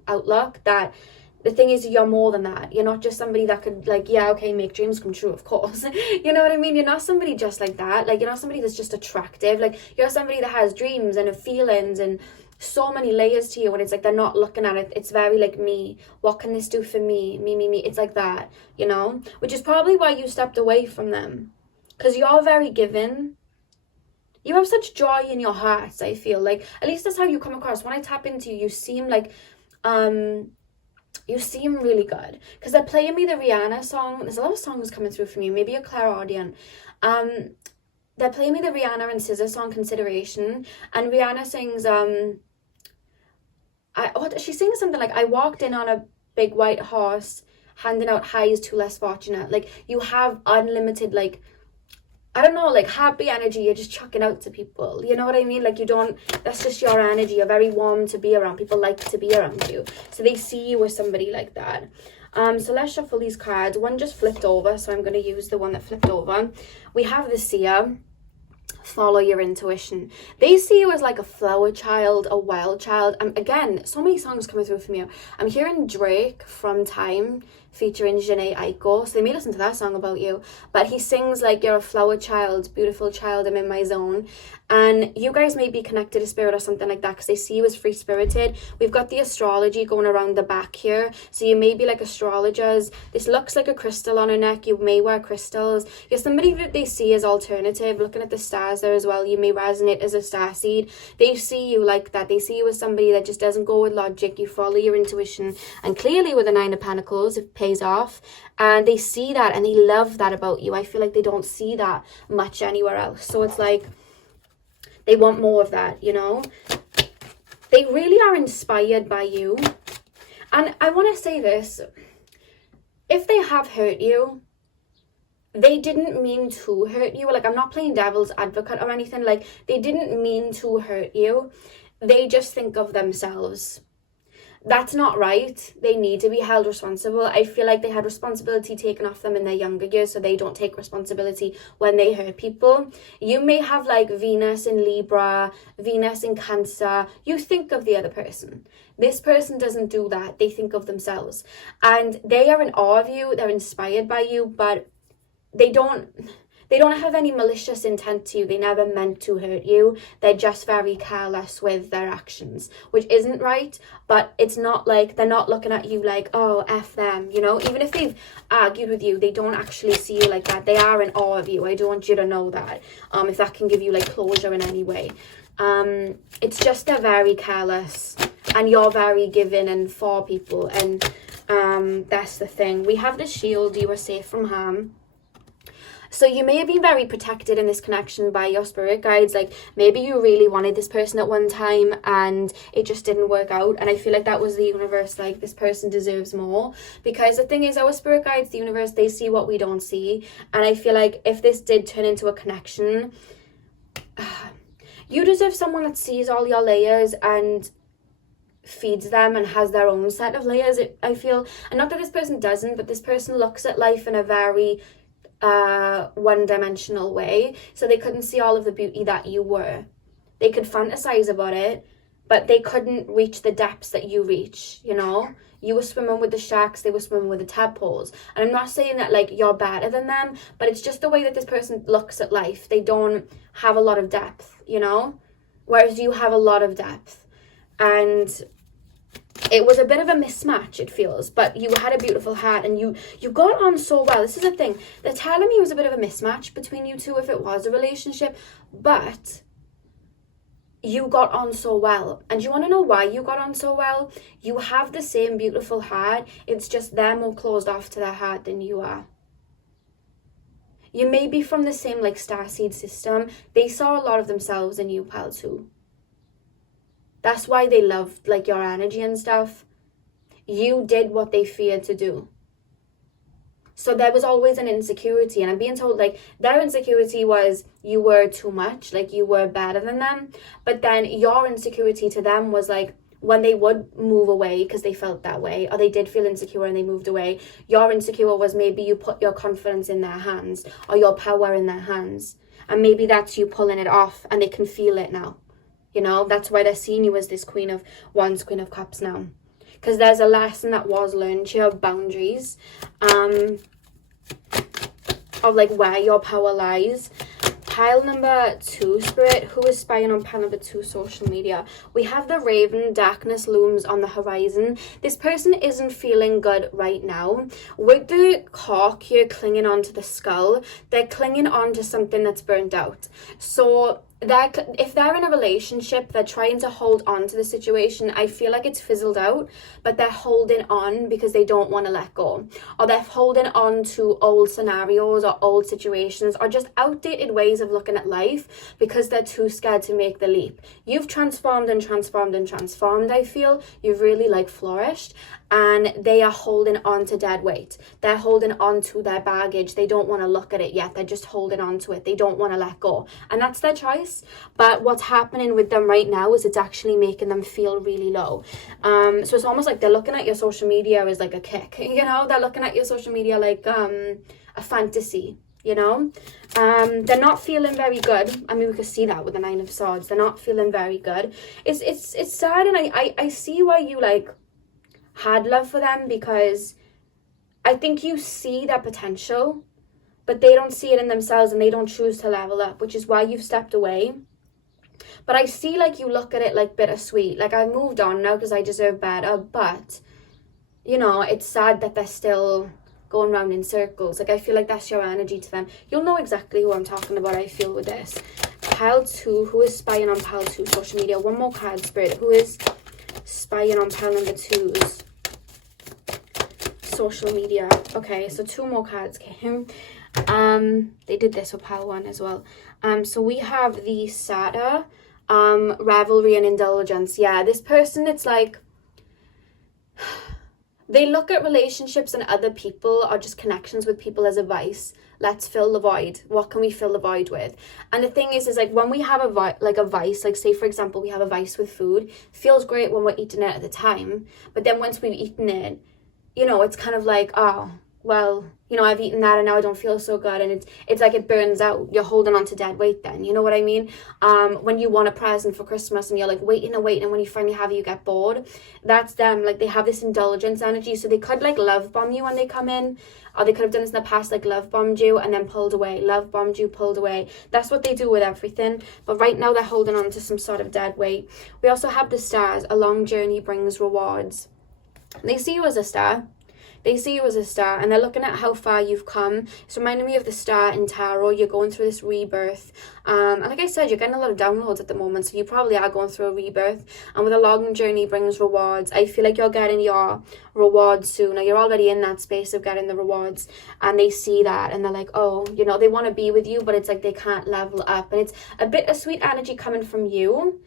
outlook. That the thing is, you're more than that. You're not just somebody that could like, yeah, okay, make dreams come true, of course. You know what I mean? You're not somebody just like that. Like, you're not somebody that's just attractive. Like, you're somebody that has dreams and feelings and so many layers to you, and it's like they're not looking at it. It's very like, me, what can this do for me? Me. It's like that, you know, which is probably why you stepped away from them, because you're very giving. You have such joy in your heart. I feel like, at least that's how you come across. When I tap into you, you seem like you seem really good, because they're playing me the Rihanna song. There's a lot of songs coming through from you. Maybe you're clairaudient. they're playing me the Rihanna and SZA song Consideration, and Rihanna sings she sings something like, I walked in on a big white horse handing out highs to less fortunate. Like, you have unlimited, like, I don't know, like, happy energy you're just chucking out to people, you know what I mean? Like, you don't, that's just your energy. You're very warm to be around. People like to be around you, so they see you as somebody like that. So let's shuffle these cards. One just flipped over, so I'm going to use the one that flipped over. We have the Seer. Follow your intuition. They see you as like a flower child, a wild child. And again, so many songs coming through from you. I'm hearing Drake from Time featuring Jhené Aiko, so they may listen to that song about you, but he sings like, you're a flower child, beautiful child, I'm in my zone. And you guys may be connected to spirit or something like that, because they see you as free spirited. We've got the astrology going around the back here, so you may be like astrologers. This looks like a crystal on her neck. You may wear crystals. You're somebody that they see as alternative. Looking at the stars there as well, you may resonate as a starseed. They see you like that. They see you as somebody that just doesn't go with logic. You follow your intuition, and clearly with the Nine of Pentacles it pays off, and they see that and they love that about you. I feel like they don't see that much anywhere else, so it's like they want more of that, you know. They really are inspired by you. And I want to say this, if they have hurt you, they didn't mean to hurt you. Like, I'm not playing devil's advocate or anything. Like, they didn't mean to hurt you. They just think of themselves. That's not right. They need to be held responsible. I feel like they had responsibility taken off them in their younger years, so they don't take responsibility when they hurt people. You may have like Venus in Libra, Venus in Cancer. You think of the other person. This person doesn't do that. They think of themselves. And they are in awe of you. They're inspired by you, but they don't have any malicious intent to you. They never meant to hurt you. They're just very careless with their actions, which isn't right, but it's not like they're not looking at you like, oh, F them, you know? Even if they've argued with you, they don't actually see you like that. They are in awe of you. I don't want you to know that, if that can give you like closure in any way. It's just they're very careless, and you're very giving and for people, and that's the thing. We have the Shield. You are safe from harm. So you may have been very protected in this connection by your spirit guides. Like, maybe you really wanted this person at one time and it just didn't work out. And I feel like that was the universe, like, this person deserves more. Because the thing is, our spirit guides, the universe, they see what we don't see. And I feel like if this did turn into a connection, you deserve someone that sees all your layers and feeds them and has their own set of layers, I feel. And not that this person doesn't, but this person looks at life in a very one-dimensional way, so they couldn't see all of the beauty that you were. They could fantasize about it, but they couldn't reach the depths that you reach, you know. You were swimming with the sharks, they were swimming with the tadpoles. And I'm not saying that like you're better than them, but it's just the way that this person looks at life. They don't have a lot of depth, you know, whereas you have a lot of depth. And it was a bit of a mismatch, it feels, but you had a beautiful heart, and you got on so well. This is the thing. They're telling me it was a bit of a mismatch between you two if it was a relationship, but you got on so well. And you want to know why you got on so well? You have the same beautiful heart. It's just they're more closed off to their heart than you are. You may be from the same like starseed system. They saw a lot of themselves in you, pal, too. That's why they loved like your energy and stuff. You did what they feared to do. So there was always an insecurity, and I'm being told like their insecurity was you were too much, like you were better than them. But then your insecurity to them was like when they would move away because they felt that way, or they did feel insecure and they moved away. Your insecure was maybe you put your confidence in their hands or your power in their hands, and maybe that's you pulling it off, and they can feel it now. You know, that's why they're seeing you as this Queen of Wands, Queen of Cups now. Because there's a lesson that was learned here of boundaries. Of like where your power lies. Pile number 2, Spirit. Who is spying on pile number 2, social media? We have the Raven. Darkness looms on the horizon. This person isn't feeling good right now. With the cork here clinging onto the skull, they're clinging onto something that's burnt out. So if they're in a relationship, they're trying to hold on to the situation. I feel like it's fizzled out, but they're holding on because they don't want to let go, or they're holding on to old scenarios or old situations or just outdated ways of looking at life because they're too scared to make the leap. You've transformed and transformed and transformed. I feel you've really like flourished, and they are holding on to dead weight. They're holding on to their baggage. They don't want to look at it yet. They're just holding on to it. They don't want to let go, and that's their choice. But what's happening with them right now is it's actually making them feel really low. So it's almost like they're looking at your social media as like a kick, you know? They're looking at your social media like a fantasy, you know? They're not feeling very good. I mean, we could see that with the Nine of Swords. They're not feeling very good. It's sad, and I see why you like had love for them, because I think you see their potential, but they don't see it in themselves and they don't choose to level up, which is why you've stepped away. But I see like you look at it like bittersweet. Like, I've moved on now because I deserve better, but you know, it's sad that they're still going round in circles. Like, I feel like that's your energy to them. You'll know exactly who I'm talking about, I feel, with this. Pile 2, who is spying on Pile 2 social media? One more card, Spirit. Who is spying on Pile number 2's social media? Okay, so 2 more cards came. They did this with Pile 1 as well. So we have the Satyr, Revelry and Indulgence. Yeah, this person, it's like they look at relationships and other people or just connections with people as a vice. Let's fill the void. What can we fill the void with? And the thing is like when we have a vice, like say for example, we have a vice with food, feels great when we're eating it at the time, but then once we've eaten it, you know, it's kind of like, oh, well, you know, I've eaten that and now I don't feel so good, and it's like it burns out. You're holding on to dead weight then, you know what I mean? When you want a present for Christmas and you're like waiting and waiting, and when you finally have it, you get bored. That's them. Like, they have this indulgence energy, so they could like love bomb you when they come in, or they could have done this in the past, like love bombed you and then pulled away, love bombed you, pulled away. That's what they do with everything, but right now they're holding on to some sort of dead weight. We also have the Stars. A long journey brings rewards. They see you as a star. They see you as a star, and they're looking at how far you've come. It's reminding me of the star in tarot. You're going through this rebirth. And like I said, you're getting a lot of downloads at the moment, so you probably are going through a rebirth. And with a long journey brings rewards. I feel like you're getting your rewards soon, or you're already in that space of getting the rewards. And they see that, and they're like, oh, you know, they want to be with you, but it's like they can't level up. And it's a bittersweet energy coming from you,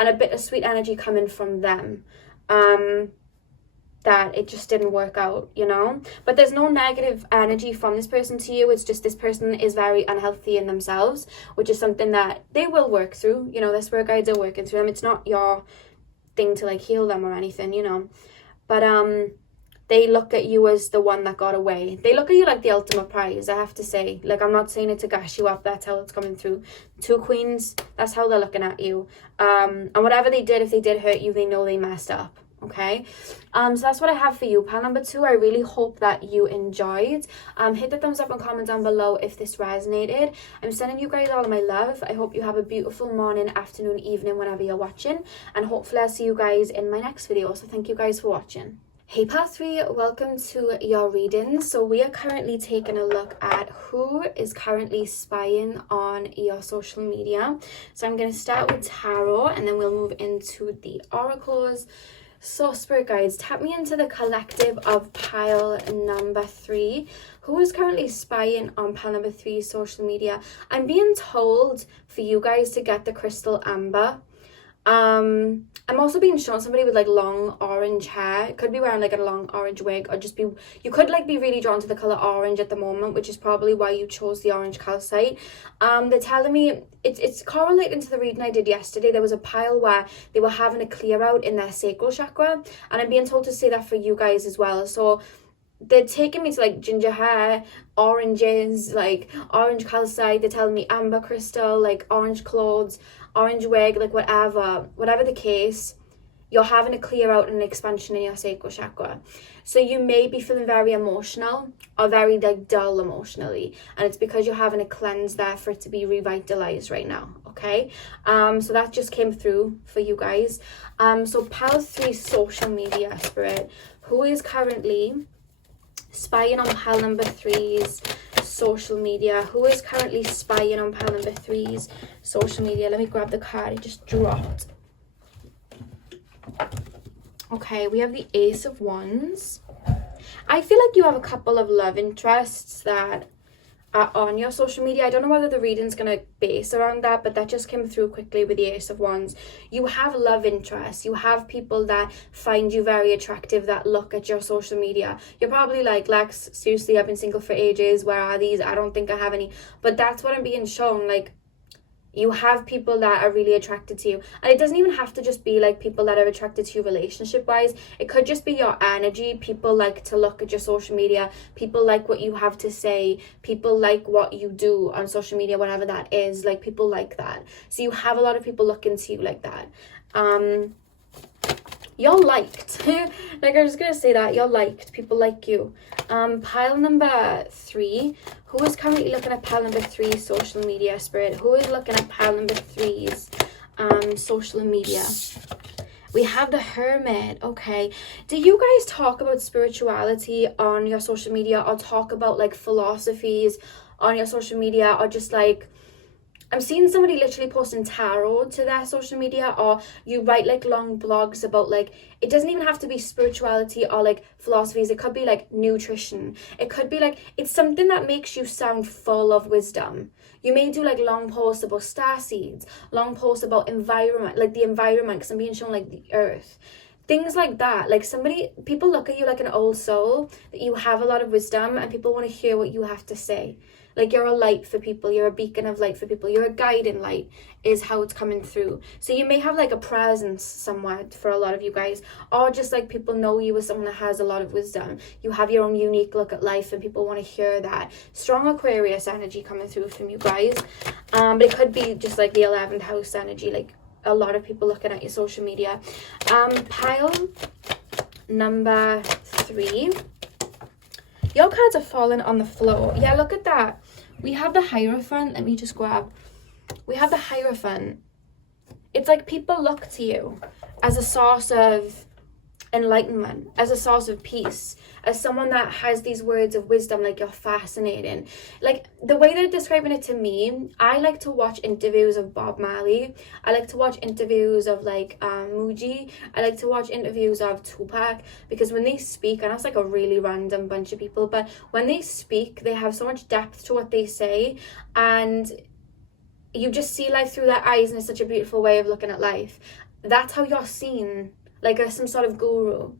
and a bittersweet energy coming from them. That it just didn't work out, you know? But there's no negative energy from this person to you. It's just this person is very unhealthy in themselves, which is something that they will work through. You know, their spirit guides are working through them. It's not your thing to like heal them or anything, you know? But they look at you as the one that got away. They look at you like the ultimate prize, I have to say. Like, I'm not saying it to gash you up, that's how it's coming through. 2 queens, that's how they're looking at you. And whatever they did, if they did hurt you, they know they messed up. Okay, so that's what I have for you, pile number 2. I really hope that you enjoyed. Hit the thumbs up and comment down below if this resonated. I'm sending you guys all of my love. I hope you have a beautiful morning, afternoon, evening, whenever you're watching, and hopefully I'll see you guys in my next video. So thank you guys for watching. Hey pile 3, welcome to your reading. So we are currently taking a look at who is currently spying on your social media. So I'm going to start with tarot, and then we'll move into the oracles. So spirit guides, tap me into the collective of pile number 3. Who is currently spying on pile number 3's social media? I'm being told for you guys to get the crystal amber. I'm also being shown somebody with like long orange hair. Could be wearing like a long orange wig, or just be, you could like be really drawn to the color orange at the moment, which is probably why you chose the orange calcite. They're telling me it's correlating to the reading I did yesterday. There was a pile where they were having a clear out in their sacral chakra, and I'm being told to say that for you guys as well. So they're taking me to like ginger hair, oranges, like orange calcite. They're telling me amber crystal, like orange clothes, orange wig, like whatever the case, you're having a clear out and an expansion in your sacral chakra. So you may be feeling very emotional, or very like dull emotionally, and it's because you're having a cleanse there for it to be revitalized right now. Okay, so that just came through for you guys. So pile 3 social media, spirit, who is currently spying on pile number 3's social media? Who is currently spying on pile number 3's social media? Let me grab the card. It just dropped. Okay, we have the Ace of Wands. I feel like you have a couple of love interests that are on your social media. I don't know whether the reading's going to base around that, but that just came through quickly with the Ace of Wands. You have love interests. You have people that find you very attractive that look at your social media. You're probably like, Lex, seriously, I've been single for ages. Where are these? I don't think I have any. But that's what I'm being shown. Like, you have people that are really attracted to you. And it doesn't even have to just be like people that are attracted to you relationship wise. It could just be your energy. People like to look at your social media. People like what you have to say. People like what you do on social media, whatever that is. Like, people like that. So you have a lot of people looking to you like that. You're liked. Like, I'm just gonna say that you're liked. People like you. Pile number 3. Who is currently looking at pile number 3 social media, Spirit? Who is looking at pile number 3's social media? We have the Hermit. Okay. Do you guys talk about spirituality on your social media, or talk about like philosophies on your social media, or just like, I'm seeing somebody literally posting tarot to their social media, or you write like long blogs about like, it doesn't even have to be spirituality or like philosophies. It could be like nutrition. It could be like, it's something that makes you sound full of wisdom. You may do like long posts about starseeds, long posts about environment, like the environment, because I'm being shown like the earth. Things like that. Like, people look at you like an old soul, that you have a lot of wisdom and people want to hear what you have to say. Like, you're a light for people. You're a beacon of light for people. You're a guiding light is how it's coming through. So you may have like a presence somewhere for a lot of you guys, or just like people know you as someone that has a lot of wisdom. You have your own unique look at life and people want to hear that. Strong Aquarius energy coming through from you guys. But it could be just like the 11th house energy, like a lot of people looking at your social media. Pile number 3. Your cards are falling on the floor. Yeah, look at that. We have the Hierophant. Let me just grab. We have the Hierophant. It's like people look to you as a source of enlightenment, as a source of peace, as someone that has these words of wisdom. Like, you're fascinating. Like, the way they're describing it to me, I like to watch interviews of Bob Marley. I like to watch interviews of like Muji. I like to watch interviews of Tupac, because when they speak, I know it's like a really random bunch of people, but when they speak, they have so much depth to what they say, and you just see life through their eyes, and it's such a beautiful way of looking at life. That's how you're seen, like some sort of guru.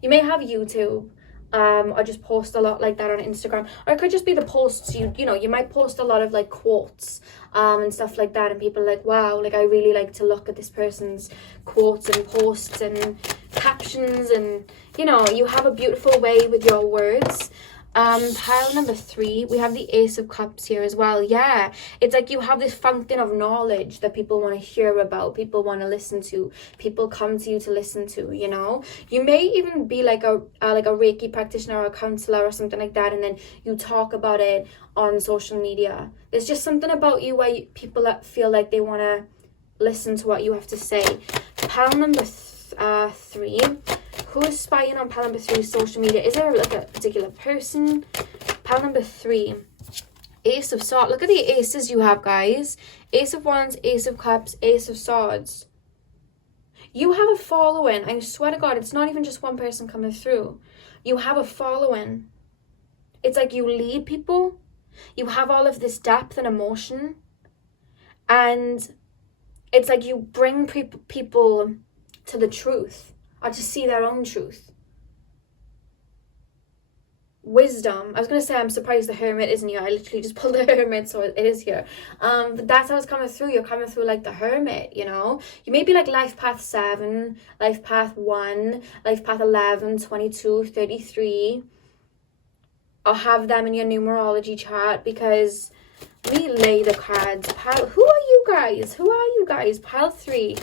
You may have YouTube, or just post a lot like that on Instagram, or it could just be the posts you know, you might post a lot of like quotes and stuff like that, and people are like, wow, like I really like to look at this person's quotes and posts and captions, and you know, you have a beautiful way with your words. Pile number 3, we have the Ace of Cups here as well. Yeah, it's like you have this fountain of knowledge that people want to hear about, people want to listen to, people come to you to listen to, you know. You may even be like a Reiki practitioner or a counselor or something like that, and then you talk about it on social media. There's just something about you where people that feel like they want to listen to what you have to say. Pile number 3. Who is spying on pile number 3's social media? Is there like a particular person? Pile number 3. Ace of Swords. Look at the aces you have, guys. Ace of Wands, Ace of Cups, Ace of Swords. You have a following. I swear to God, it's not even just one person coming through. You have a following. It's like you lead people. You have all of this depth and emotion. And it's like you bring people to the truth, or to see their own truth. Wisdom. I was going to say, I'm surprised the Hermit isn't here. I literally just pulled the Hermit, so it is here. But that's how it's coming through. You're coming through like the Hermit, you know. You may be like life path 7, life path 1, life path 11, 22, 33. Or have them in your numerology chart, because we lay the cards. Who are you guys? Who are you guys? Pile 3.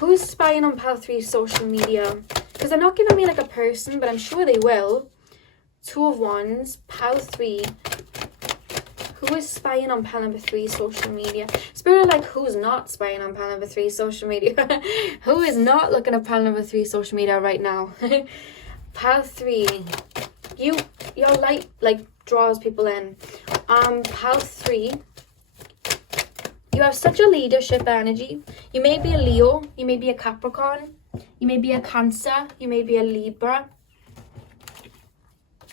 Who's spying on pile 3's social media? Because they're not giving me like a person, but I'm sure they will. 2 of Wands, pile 3. Who is spying on pile number 3's social media? Spirit, like, who's not spying on pile number 3's social media? Who is not looking at pile number 3's social media right now? Pile 3. your light like draws people in. Pile 3. You have such a leadership energy. You may be a Leo, you may be a Capricorn, you may be a Cancer, you may be a Libra.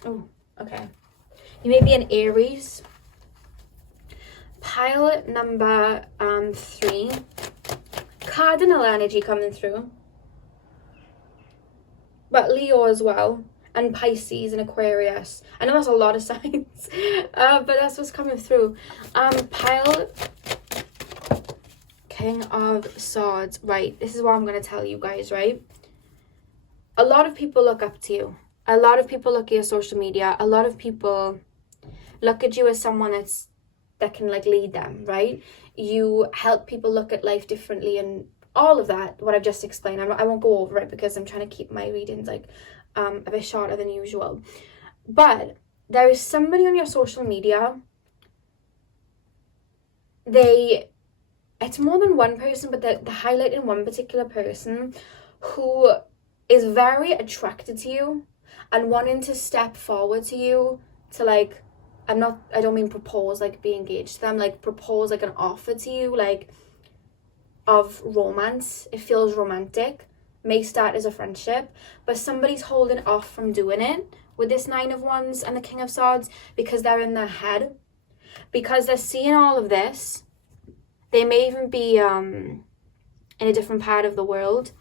Oh, okay. You may be an Aries. Pile number 3. Cardinal energy coming through. But Leo as well. And Pisces and Aquarius. I know that's a lot of signs. But that's what's coming through. Pile King of Swords. Right, this is what I'm going to tell you guys, right? A lot of people look up to you. A lot of people look at your social media. A lot of people look at you as someone that can like lead them, right? You help people look at life differently and all of that, what I've just explained. I won't go over it because I'm trying to keep my readings like a bit shorter than usual. But there is somebody on your social media, it's more than one person, but they're highlighting one particular person who is very attracted to you and wanting to step forward to you to like, I don't mean propose, like be engaged to them, like propose like an offer to you, like of romance. It feels romantic, may start as a friendship, but somebody's holding off from doing it with this 9 of Wands and the King of Swords because they're in their head, because they're seeing all of this. They may even be in a different part of the world.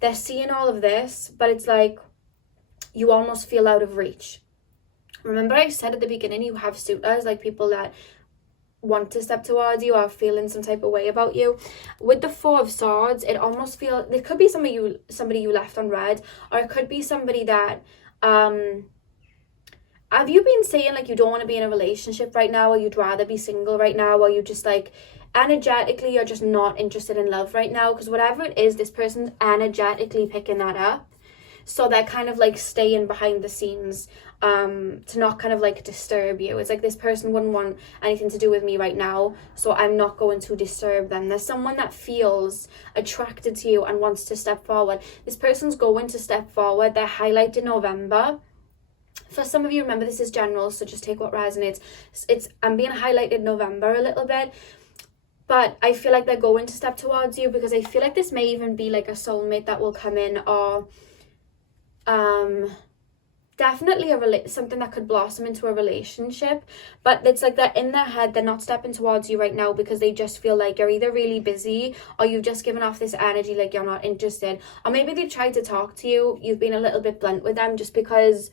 They're seeing all of this, but it's like you almost feel out of reach. Remember I said at the beginning, you have suitors, like people that want to step towards you or feeling some type of way about you. With the 4 of Swords, it almost feels, it could be somebody you left on red, or it could be somebody that, have you been saying like you don't want to be in a relationship right now, or you'd rather be single right now, or you just like, energetically you're just not interested in love right now? Because whatever it is, this person's energetically picking that up. So they're kind of like staying behind the scenes to not kind of like disturb you. It's like this person wouldn't want anything to do with me right now, so I'm not going to disturb them. There's someone that feels attracted to you and wants to step forward. This person's going to step forward. They're highlighted November. For some of you, remember this is general, so just take what resonates. I'm being highlighted November a little bit. But I feel like they're going to step towards you because I feel like this may even be like a soulmate that will come in, or definitely something that could blossom into a relationship. But it's like they're in their head, they're not stepping towards you right now because they just feel like you're either really busy or you've just given off this energy like you're not interested. Or maybe they've tried to talk to you, you've been a little bit blunt with them, just because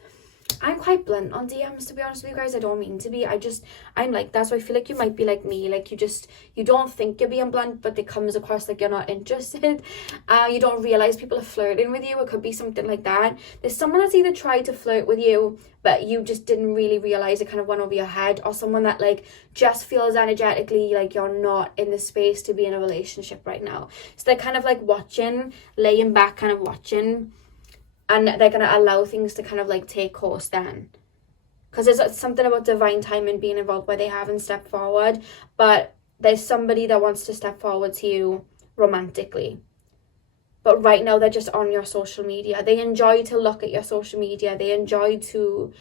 I'm quite blunt on DMs, to be honest with you guys. I don't mean to be. I'm like that. So I feel like you might be like me. Like you don't think you're being blunt, but it comes across like you're not interested. You don't realize people are flirting with you. It could be something like that. There's someone that's either tried to flirt with you, but you just didn't really realize it kind of went over your head, or someone that like just feels energetically like you're not in the space to be in a relationship right now. So they're kind of like watching, laying back, kind of watching. And they're going to allow things to kind of like take course then. Because there's something about divine timing being involved where they haven't stepped forward. But there's somebody that wants to step forward to you romantically. But right now they're just on your social media. They enjoy to look at your social media. They enjoy to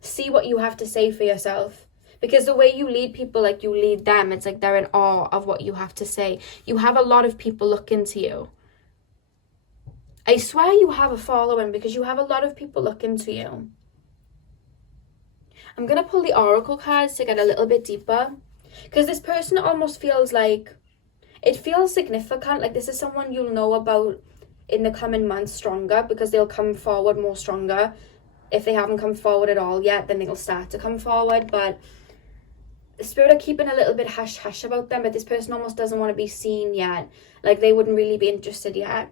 see what you have to say for yourself. Because the way you lead people, like you lead them, it's like they're in awe of what you have to say. You have a lot of people looking to you. I swear you have a following because you have a lot of people looking to you. I'm going to pull the Oracle cards to get a little bit deeper. Because this person almost feels like, it feels significant. Like this is someone you'll know about in the coming months stronger, because they'll come forward more stronger. If they haven't come forward at all yet, then they'll start to come forward. But the spirit are keeping a little bit hush-hush about them. But this person almost doesn't want to be seen yet. Like they wouldn't really be interested yet.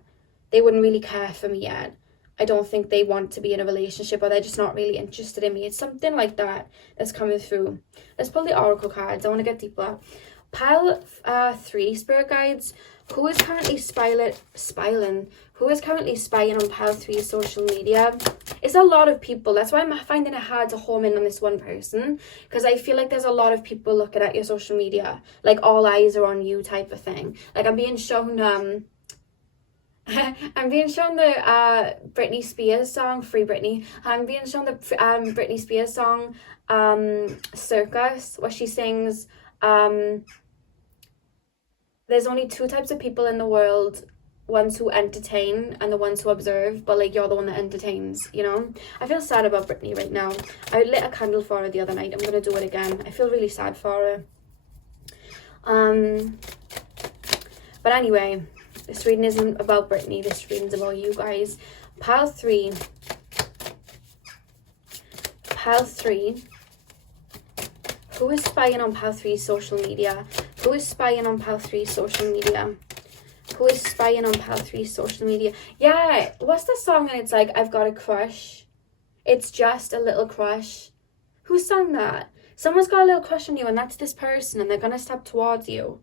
They wouldn't really care for me yet. I don't think they want to be in a relationship, or they're just not really interested in me. It's something like that that's coming through. Let's pull the Oracle cards. I want to get deeper. Pile 3, Spirit Guides. Who is currently Who is currently spying on Pile 3's social media? It's a lot of people. That's why I'm finding it hard to home in on this one person. Because I feel like there's a lot of people looking at your social media. Like all eyes are on you type of thing. Like I'm being shown... I'm being shown the Britney Spears song, Free Britney. I'm being shown the Britney Spears song, Circus, where she sings, there's only two types of people in the world, ones who entertain and the ones who observe, but like you're the one that entertains, you know? I feel sad about Britney right now. I lit a candle for her the other night. I'm gonna do it again. I feel really sad for her. But anyway, this reading isn't about Britney. This reading's about you guys. Pile 3. Pile 3. Who is spying on Pile 3's social media? Who is spying on Pile 3's social media? Who is spying on Pile 3's social media? Yeah, what's the song? And it's like, I've got a crush. It's just a little crush. Who sang that? Someone's got a little crush on you, and that's this person, and they're gonna step towards you.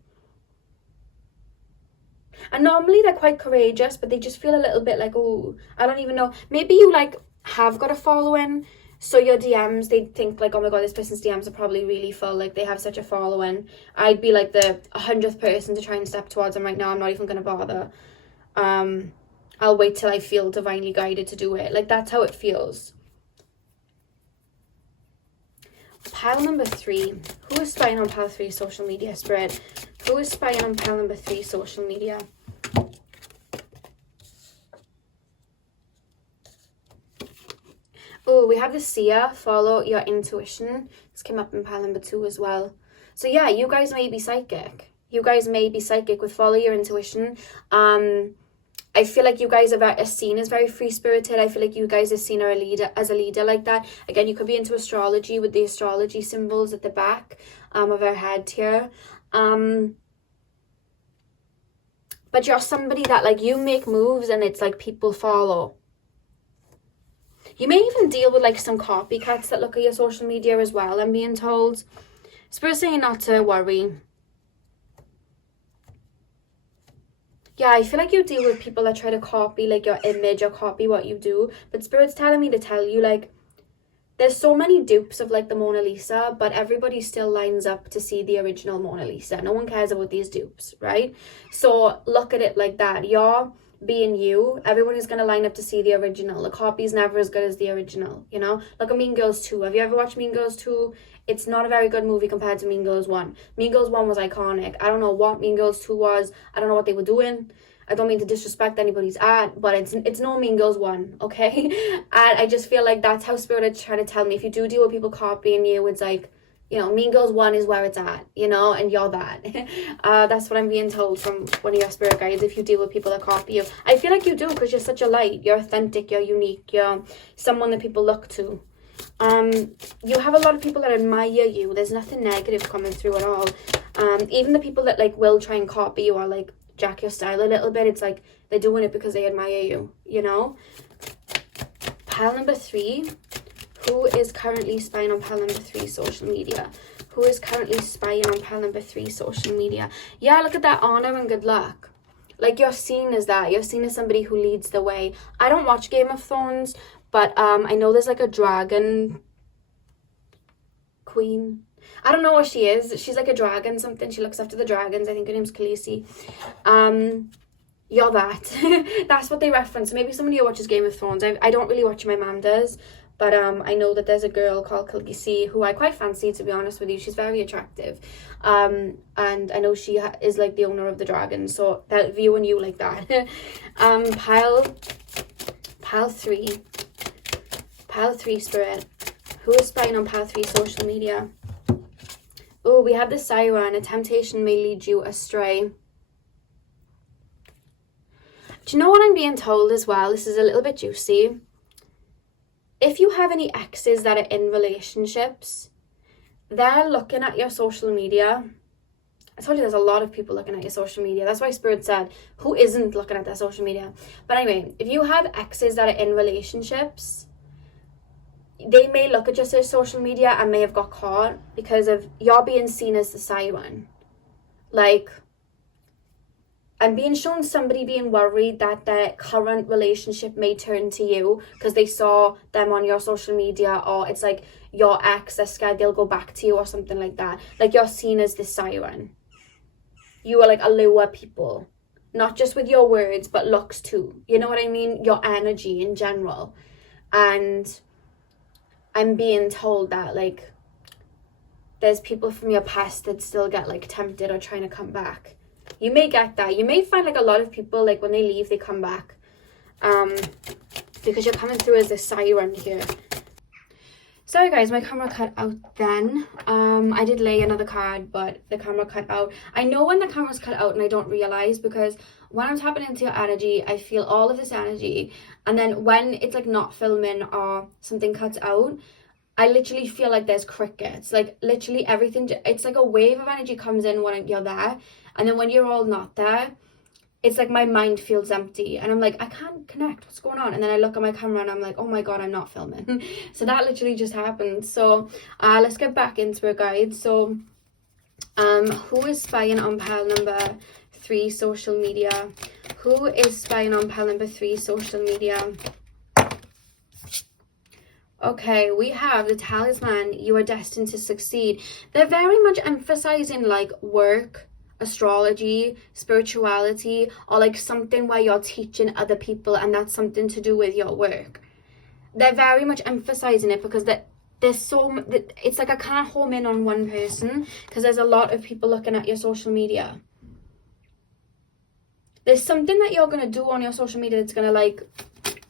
And normally they're quite courageous, but they just feel a little bit like, oh, I don't even know. Maybe you like have got a following, so your DMs, they think like, oh my god, this person's DMs are probably really full, like they have such a following. I'd be like the 100th person to try and step towards them right now. I'm not even gonna bother. I'll wait till I feel divinely guided to do it. Like, that's how it feels. Pile number 3. Who is spying on Pile 3 social media, Spirit? Who is spying on pile number 3 social media? Oh, we have the seer, follow your intuition. This came up in pile number 2 as well. So yeah, you guys may be psychic. You guys may be psychic with follow your intuition. I feel like you guys are seen as very free-spirited. I feel like you guys are seen as a leader like that. Again, you could be into astrology with the astrology symbols at the back of our head here. But you're somebody that, like, you make moves and it's like people follow. You may even deal with like some copycats that look at your social media as well, I'm being told. Spirit saying not to worry. Yeah, I feel like you deal with people that try to copy like your image or copy what you do. But Spirit's telling me to tell you, like, there's so many dupes of like the Mona Lisa, but everybody still lines up to see the original Mona Lisa. No one cares about these dupes, right? So look at it like that. You're being you. Everyone is going to line up to see the original. The copy's never as good as the original, you know? Look at Mean Girls 2. Have you ever watched Mean Girls 2? It's not a very good movie compared to Mean Girls 1. Mean Girls 1 was iconic. I don't know what Mean Girls 2 was. I don't know what they were doing. I don't mean to disrespect anybody's art, but it's no Mean Girls 1, okay? And I just feel like that's how Spirit is trying to tell me. If you do deal with people copying you, it's like, you know, Mean Girls 1 is where it's at, you know, and you're that. That's what I'm being told from one of your spirit guides, if you deal with people that copy you. I feel like you do, because you're such a light. You're authentic, you're unique, you're someone that people look to. You have a lot of people that admire you. There's nothing negative coming through at all. Even the people that like will try and copy you or like jack your style a little bit, it's like they're doing it because they admire you, you know? Pile number 3. Who is currently spying on pile number 3 social media? Who is currently spying on pile number 3 social media? Yeah, look at that, honor and good luck. Like, you're seen as that. You're seen as somebody who leads the way. I don't watch Game of Thrones, but I know there's like a dragon queen. I don't know what she is. She's like a dragon something. She looks after the dragons. I think her name's Khaleesi. You're that. That's what they reference. Maybe somebody who watches Game of Thrones. I don't really watch. My mum does. But I know that there's a girl called Khaleesi who I quite fancy, to be honest with you. She's very attractive. And I know she is like the owner of the dragon. So they're viewing you like that. Pile 3. Pile 3 spirit. Who is spying on pile 3 social media? Oh, we have the Lyran. A temptation may lead you astray. Do you know what I'm being told as well? This is a little bit juicy. If you have any exes that are in relationships, they're looking at your social media. I told you there's a lot of people looking at your social media. That's why Spirit said, who isn't looking at their social media? But anyway, if you have exes that are in relationships, they may look at your social media and may have got caught because of you're being seen as the Lyran. Like, I'm being shown somebody being worried that their current relationship may turn to you because they saw them on your social media, or it's like your ex, they're scared they'll go back to you or something like that. Like, you're seen as the Lyran. You are like allure people. not just with your words, but looks too. You know what I mean? Your energy in general. And I'm being told that, like, there's people from your past that still get, like, tempted or trying to come back. You may get that. You may find, like, a lot of people, like, when they leave, they come back. Because you're coming through as a siren here. Sorry guys, my camera cut out then. I did lay another card, but the camera cut out. I know when the camera's cut out and I don't realize, because when I'm tapping into your energy, I feel all of this energy. And then when it's like not filming or something cuts out, I literally feel like there's crickets. Like literally everything, it's like a wave of energy comes in when you're there. And then when you're all not there, it's like my mind feels empty and I'm like, I can't connect, what's going on? And then I look at my camera and I'm like, oh my god, I'm not filming. So that literally just happened. So let's get back into it, guys. So who is spying on pile number 3 social media? Who is spying on pile number 3 social media? Okay, we have the talisman. You are destined to succeed. They're very much emphasizing like work, astrology, spirituality, or like something where you're teaching other people and that's something to do with your work. They're very much emphasizing it because it's like I can't home in on one person because there's a lot of people looking at your social media. There's something that you're going to do on your social media that's going to like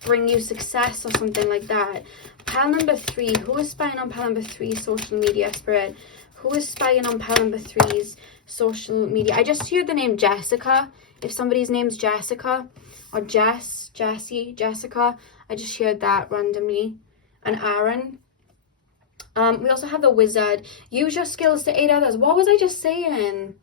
bring you success or something like that. Pile number 3, who is spying on pile number 3 social media, Spirit? Who is spying on pile number 3's social media? I just heard the name Jessica. If somebody's name's Jessica or Jessica, I just heard that randomly. And Aaron. We also have the wizard. Use your skills to aid others. What was I just saying?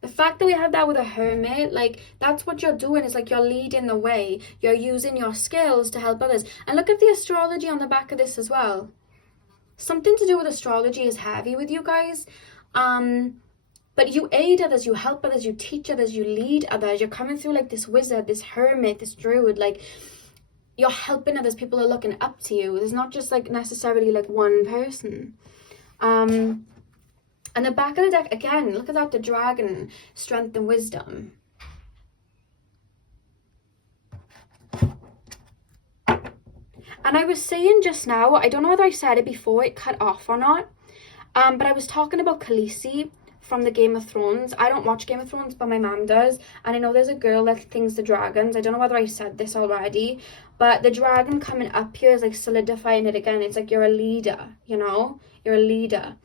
The fact that we have that with a hermit, like, that's what you're doing. Is like you're leading the way. You're using your skills to help others. And look at the astrology on the back of this as well. Something to do with astrology is heavy with you guys. But you aid others, you help others, you teach others, you lead others. You're coming through like this wizard, this hermit, this druid. Like, you're helping others. People are looking up to you. There's not just like necessarily like one person. And the back of the deck, again, look at that, the dragon, strength and wisdom. And I was saying just now, I don't know whether I said it before it cut off or not, but I was talking about Khaleesi from the Game of Thrones. I don't watch Game of Thrones, but my mom does. And I know there's a girl that thinks the dragons. I don't know whether I said this already, but the dragon coming up here is like solidifying it again. It's like you're a leader, you know? You're a leader.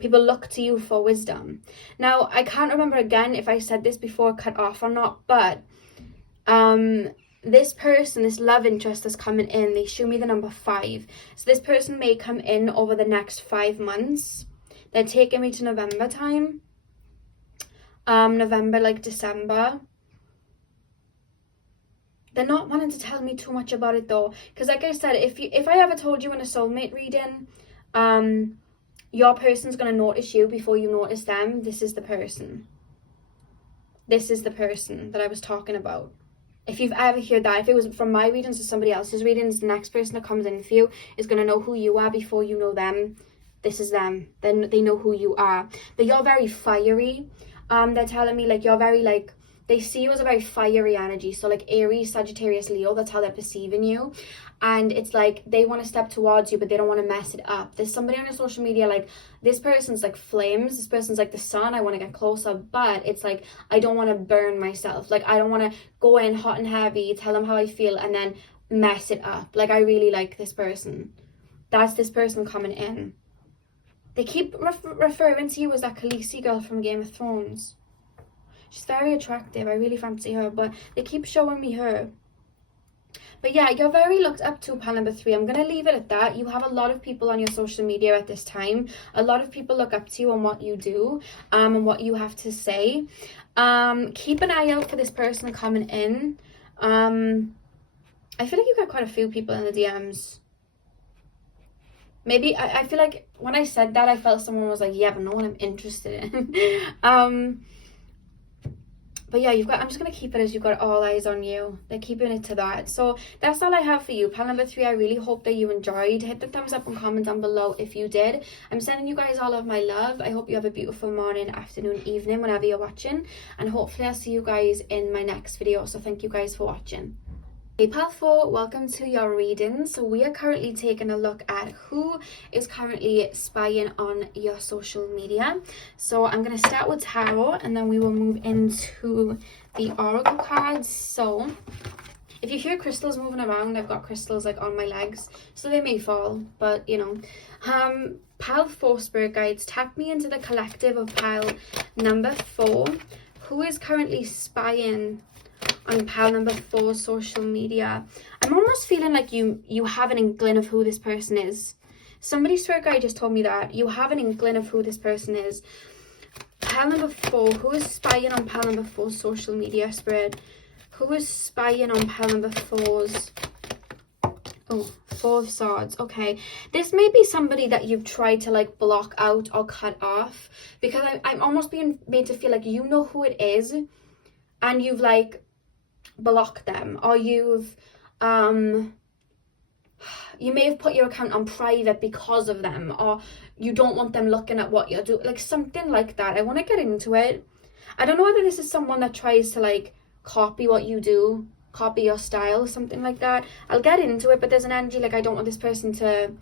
People look to you for wisdom. Now, I can't remember again if I said this before it cut off or not, but this person, this love interest that's coming in, they show me the number 5. So this person may come in over the next 5 months. They're taking me to November time. November, like December. They're not wanting to tell me too much about it though. Because like I said, if I ever told you in a soulmate reading, your person's going to notice you before you notice them. This is the person. This is the person that I was talking about. If you've ever heard that, if it was from my readings or somebody else's readings, the next person that comes in for you is going to know who you are before you know them. This is them. Then they know who you are. But you're very fiery. They're telling me like you're very like, they see you as a very fiery energy. So like Aries, Sagittarius, Leo, that's how they're perceiving you. And it's like they want to step towards you, but they don't want to mess it up. There's somebody on your social media like, this person's like flames. This person's like the sun. I want to get closer. But it's like, I don't want to burn myself. Like, I don't want to go in hot and heavy, tell them how I feel, and then mess it up. Like, I really like this person. That's this person coming in. They keep referring to you as that Khaleesi girl from Game of Thrones. She's very attractive. I really fancy her, but they keep showing me her. But yeah, you're very looked up to, pile number 3. I'm going to leave it at that. You have a lot of people on your social media at this time. A lot of people look up to you on what you do, and what you have to say. Keep an eye out for this person coming in. I feel like you got quite a few people in the DMs. Maybe, I feel like when I said that, I felt someone was like, yeah, but no one I'm interested in. But yeah, I'm just going to keep it as you've got all eyes on you. Like, keeping it to that. So that's all I have for you. Pile number 3, I really hope that you enjoyed. Hit the thumbs up and comment down below if you did. I'm sending you guys all of my love. I hope you have a beautiful morning, afternoon, evening, whenever you're watching. And hopefully I'll see you guys in my next video. So thank you guys for watching. Hey Pal 4, welcome to your reading. So we are currently taking a look at who is currently spying on your social media. So I'm going to start with tarot and then we will move into the oracle cards. So if you hear crystals moving around, I've got crystals like on my legs, so they may fall, but you know. Pile 4 spirit guides, tap me into the collective of pile number 4. Who is currently spying on pile number 4 social media? I'm almost feeling like you have an inkling of who this person is. Somebody's spirit guide just told me that you have an inkling of who this person is. Pile number 4, who is spying on pile number 4 social media, spirit? Who is spying on pile number 4's? Oh, 4 of swords. Okay, this may be somebody that you've tried to like block out or cut off, because I'm almost being made to feel like you know who it is and you've like block them, or you've you may have put your account on private because of them, or you don't want them looking at what you're doing, like something like that. I want to get into it. I don't know whether this is someone that tries to like copy what you do, copy your style, something like that. I'll get into it, but there's an energy like I don't want this person to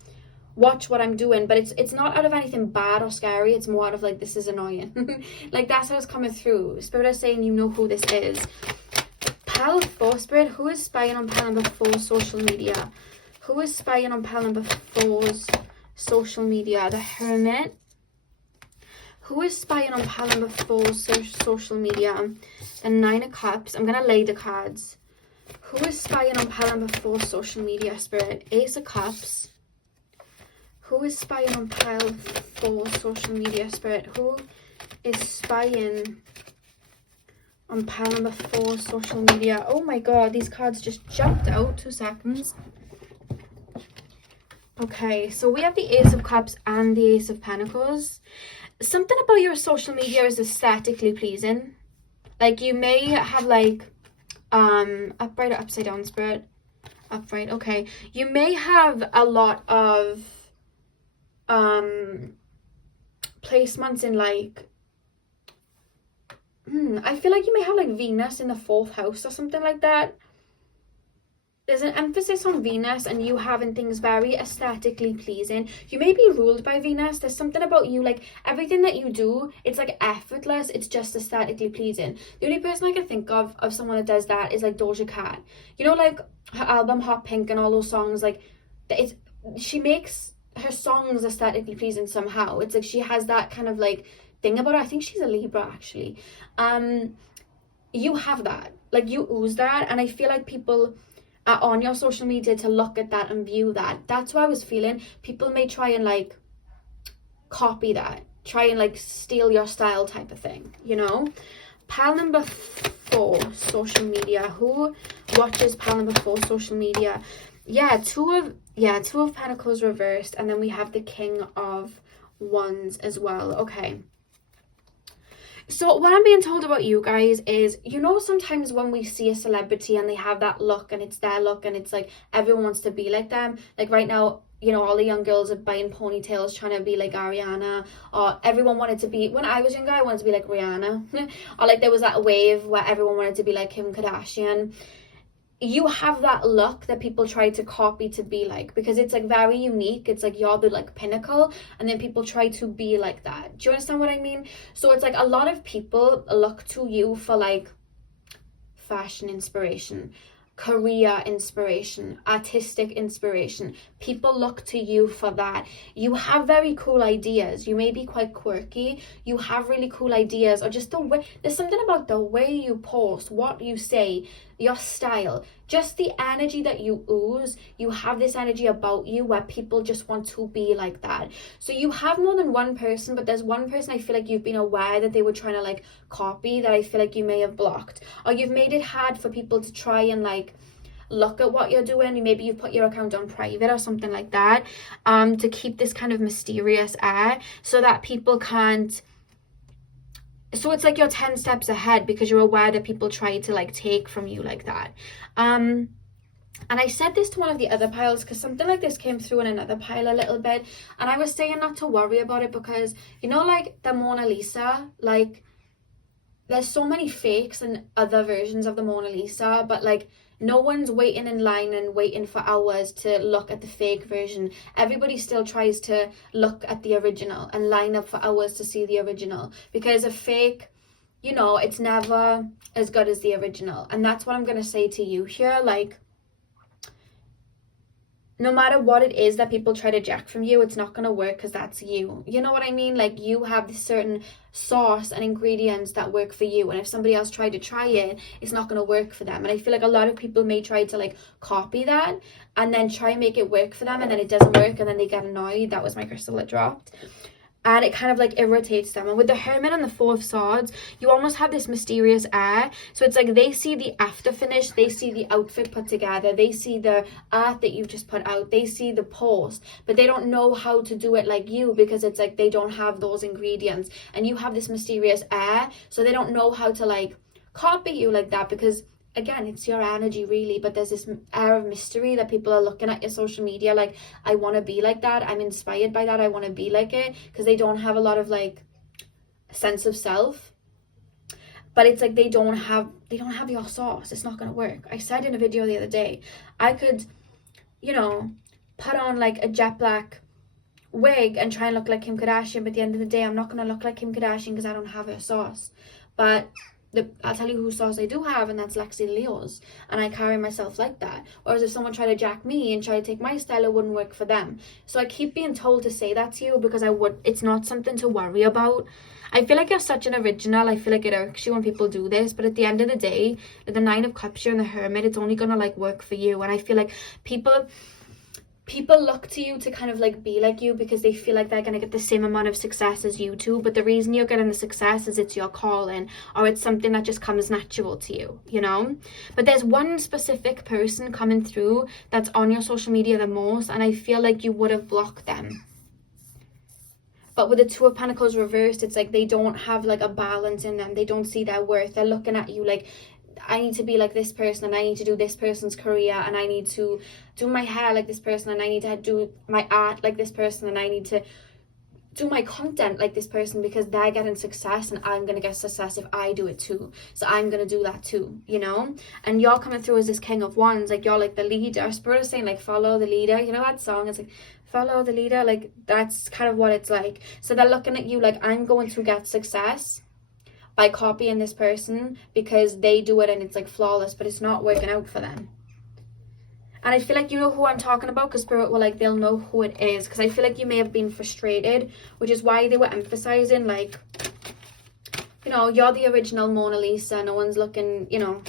watch what I'm doing, but it's not out of anything bad or scary. It's more out of like, this is annoying. Like that's how it's coming through. Spirit is saying you know who this is. Pile 4 spirit, who is spying on pile number 4 social media? Who is spying on pile number 4's social media? The Hermit. Who is spying on pile number 4's social media? The 9 of Cups. I'm gonna lay the cards. Who is spying on pile number 4 social media, spirit? Ace of Cups. Who is spying on pile 4 social media, spirit? Who is spying on pile number 4 social media? Oh my god, these cards just jumped out. 2 seconds. Okay, so we have the Ace of Cups and the Ace of Pentacles. Something about your social media is aesthetically pleasing. Like you may have like upright or upside down, spirit? Upright. Okay, you may have a lot of placements in like I feel like you may have like Venus in the 4th house or something like that. There's an emphasis on Venus and you having things very aesthetically pleasing. You may be ruled by Venus. There's something about you, like everything that you do, it's like effortless. It's just aesthetically pleasing. The only person I can think of someone that does that is like Doja Cat. You know, like her album Hot Pink and all those songs, like she makes her songs aesthetically pleasing somehow. It's like she has that kind of like thing about her. I think she's a Libra actually. You have that, like you ooze that, and I feel like people are on your social media to look at that and view that. That's what I was feeling. People may try and like copy that, try and like steal your style type of thing, you know. Pile number 4 social media. Who watches pile number 4 social media? Two of Pentacles reversed, and then we have the King of Wands as well. Okay, so what I'm being told about you guys is, you know, sometimes when we see a celebrity and they have that look and it's their look and it's like everyone wants to be like them. Like right now, you know, all the young girls are buying ponytails trying to be like Ariana, or everyone wanted to be, when I was younger I wanted to be like Rihanna or like there was that wave where everyone wanted to be like Kim Kardashian. You have that look that people try to copy to be like, because it's like very unique. It's like you're the like pinnacle, and then people try to be like that. Do you understand what I mean? So it's like a lot of people look to you for like fashion inspiration, career inspiration, artistic inspiration. People look to you for that. You have very cool ideas. You may be quite quirky. You have really cool ideas, or just the way, there's something about the way you post, what you say, your style, just the energy that you ooze. You have this energy about you where people just want to be like that. So you have more than one person, but there's one person I feel like you've been aware that they were trying to like copy, that I feel like you may have blocked, or you've made it hard for people to try and like look at what you're doing. Maybe you've put your account on private or something like that, to keep this kind of mysterious air so that people can't so it's like you're 10 steps ahead because you're aware that people try to like take from you like that. And I said this to one of the other piles because something like this came through in another pile a little bit, and I was saying not to worry about it because, you know, like the Mona Lisa, like there's so many fakes and other versions of the Mona Lisa, but like no one's waiting in line and waiting for hours to look at the fake version. Everybody still tries to look at the original and line up for hours to see the original, because a fake, you know, it's never as good as the original. And that's what I'm going to say to you here. Like, no matter what it is that people try to jack from you, it's not going to work because that's you. You know what I mean? Like, you have this certain sauce and ingredients that work for you. And if somebody else tried to try it, it's not going to work for them. And I feel like a lot of people may try to, like, copy that and then try and make it work for them. And then it doesn't work. And then they get annoyed. That was my crystal that dropped. And it kind of like irritates them. And with the Hermit and the Four of Swords, you almost have this mysterious air. So it's like they see the after finish, they see the outfit put together, they see the art that you've just put out, they see the post, but they don't know how to do it like you, because it's like they don't have those ingredients. And you have this mysterious air, so they don't know how to like copy you like that, because again, it's your energy really, but there's this air of mystery that people are looking at your social media like, I want to be like that, I'm inspired by that, I want to be like it, because they don't have a lot of like sense of self. But it's like they don't have your sauce. It's not going to work. I said in a video the other day, I could, you know, put on like a jet black wig and try and look like Kim Kardashian, but at the end of the day, I'm not going to look like Kim Kardashian because I don't have her sauce. But I'll tell you whose sauce I do have, and that's Lexi Leo's, and I carry myself like that. Whereas if someone tried to jack me and try to take my style, it wouldn't work for them. So I keep being told to say that to you because it's not something to worry about. I feel like you're such an original. I feel like it irks you when people do this, but at the end of the day, with the Nine of Cups here and the Hermit, it's only gonna like work for you. And I feel like people look to you to kind of like be like you because they feel like they're going to get the same amount of success as you too. But the reason you're getting the success is it's your calling, or it's something that just comes natural to you, you know. But there's one specific person coming through that's on your social media the most, and I feel like you would have blocked them. But with the Two of Pentacles reversed, it's like they don't have like a balance in them. They don't see their worth. They're looking at you like, I need to be like this person, and I need to do this person's career, and I need to do my hair like this person, and I need to do my art like this person, and I need to do my content like this person because they're getting success and I'm going to get success if I do it too. So I'm going to do that too, you know? And you're coming through as this King of Wands, like you're like the leader. Spirit is saying like follow the leader. You know that song? It's like follow the leader. Like that's kind of what it's like. So they're looking at you like, I'm going to get success by copying this person because they do it and it's like flawless, but it's not working out for them. And I feel like you know who I'm talking about, because Spirit will like, they'll know who it is, because I feel like you may have been frustrated, which is why they were emphasizing like, you know, you're the original Mona Lisa. No one's looking, you know,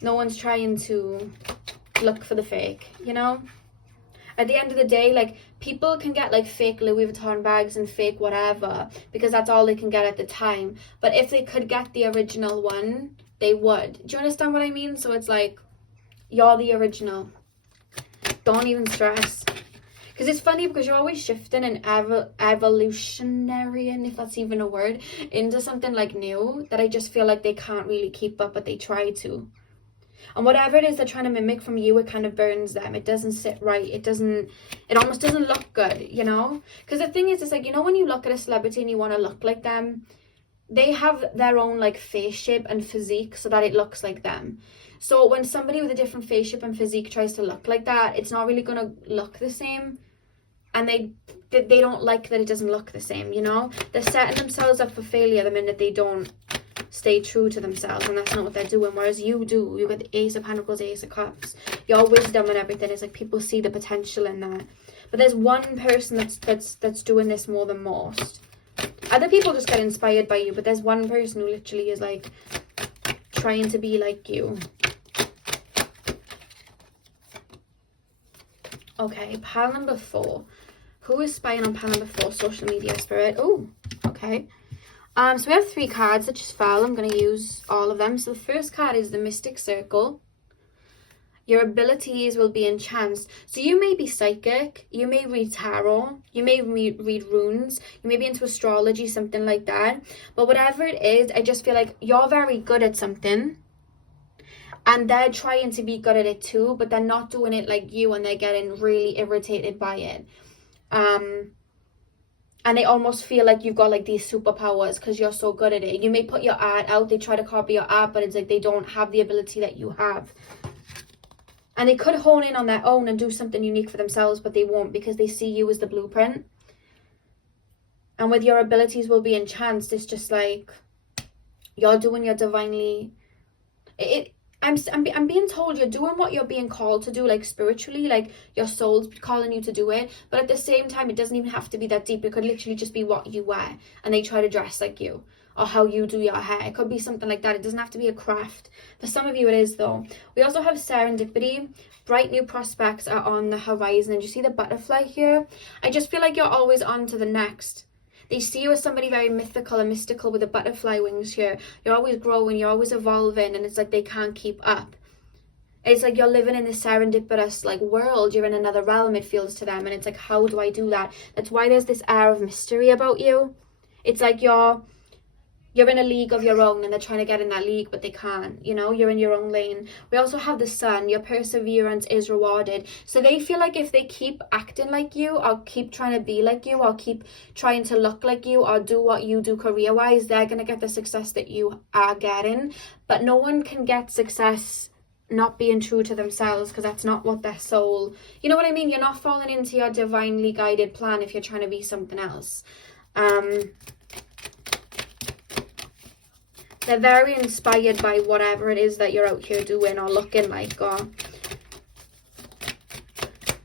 no one's trying to look for the fake, you know. At the end of the day, like, people can get like fake Louis Vuitton bags and fake whatever because that's all they can get at the time. But if they could get the original one, they would. Do you understand what I mean? So it's like, you're the original. Don't even stress. Because it's funny because you're always shifting and evolutionary, and if that's even a word, into something like new that I just feel like they can't really keep up, but they try to. And whatever it is they're trying to mimic from you, it kind of burns them. It doesn't sit right. It almost doesn't look good, you know? Because the thing is, it's like, you know, when you look at a celebrity and you want to look like them, they have their own like face shape and physique so that it looks like them. So when somebody with a different face shape and physique tries to look like that, it's not really going to look the same. And they don't like that it doesn't look the same, you know? They're setting themselves up for failure the minute they don't stay true to themselves, and that's not what they're doing. Whereas you do. You got the Ace of Pentacles, Ace of Cups. Your wisdom and everything is like, people see the potential in that. But there's one person that's doing this more than most. Other people just get inspired by you, but there's one person who literally is like trying to be like you. Okay, pile number 4. Who is spying on pile number 4? Social media, Spirit. Oh, okay. So we have 3 cards that just fell. I'm going to use all of them. So the first card is the Mystic Circle. Your abilities will be enhanced. So you may be psychic, you may read tarot, you may read runes, you may be into astrology, something like that. But whatever it is, I just feel like you're very good at something. And they're trying to be good at it too, but they're not doing it like you, and they're getting really irritated by it. And they almost feel like you've got like these superpowers because you're so good at it. You may put your art out, they try to copy your art, but it's like they don't have the ability that you have. And they could hone in on their own and do something unique for themselves, but they won't because they see you as the blueprint. And with your abilities will be enhanced, it's just like you're doing your divinely... I'm being told you're doing what you're being called to do, like spiritually, like your soul's calling you to do it. But at the same time, it doesn't even have to be that deep. It could literally just be what you wear and they try to dress like you, or how you do your hair. It could be something like that. It doesn't have to be a craft. For some of you it is though. We also have serendipity. Bright new prospects are on the horizon. And you see the butterfly here? I just feel like you're always on to the next. They see you as somebody very mythical and mystical with the butterfly wings here. You're always growing, you're always evolving, and it's like they can't keep up. It's like you're living in this serendipitous like world. You're in another realm, it feels to them. And it's like, how do I do that? That's why there's this air of mystery about you. It's like you're in a league of your own and they're trying to get in that league, but they can't, you know, you're in your own lane. We also have the sun. Your perseverance is rewarded. So they feel like if they keep acting like you, or keep trying to be like you, or keep trying to look like you, or do what you do career-wise, they're going to get the success that you are getting. But no one can get success not being true to themselves, because that's not what their soul... You know what I mean? You're not falling into your divinely guided plan if you're trying to be something else. They're very inspired by whatever it is that you're out here doing or looking like, or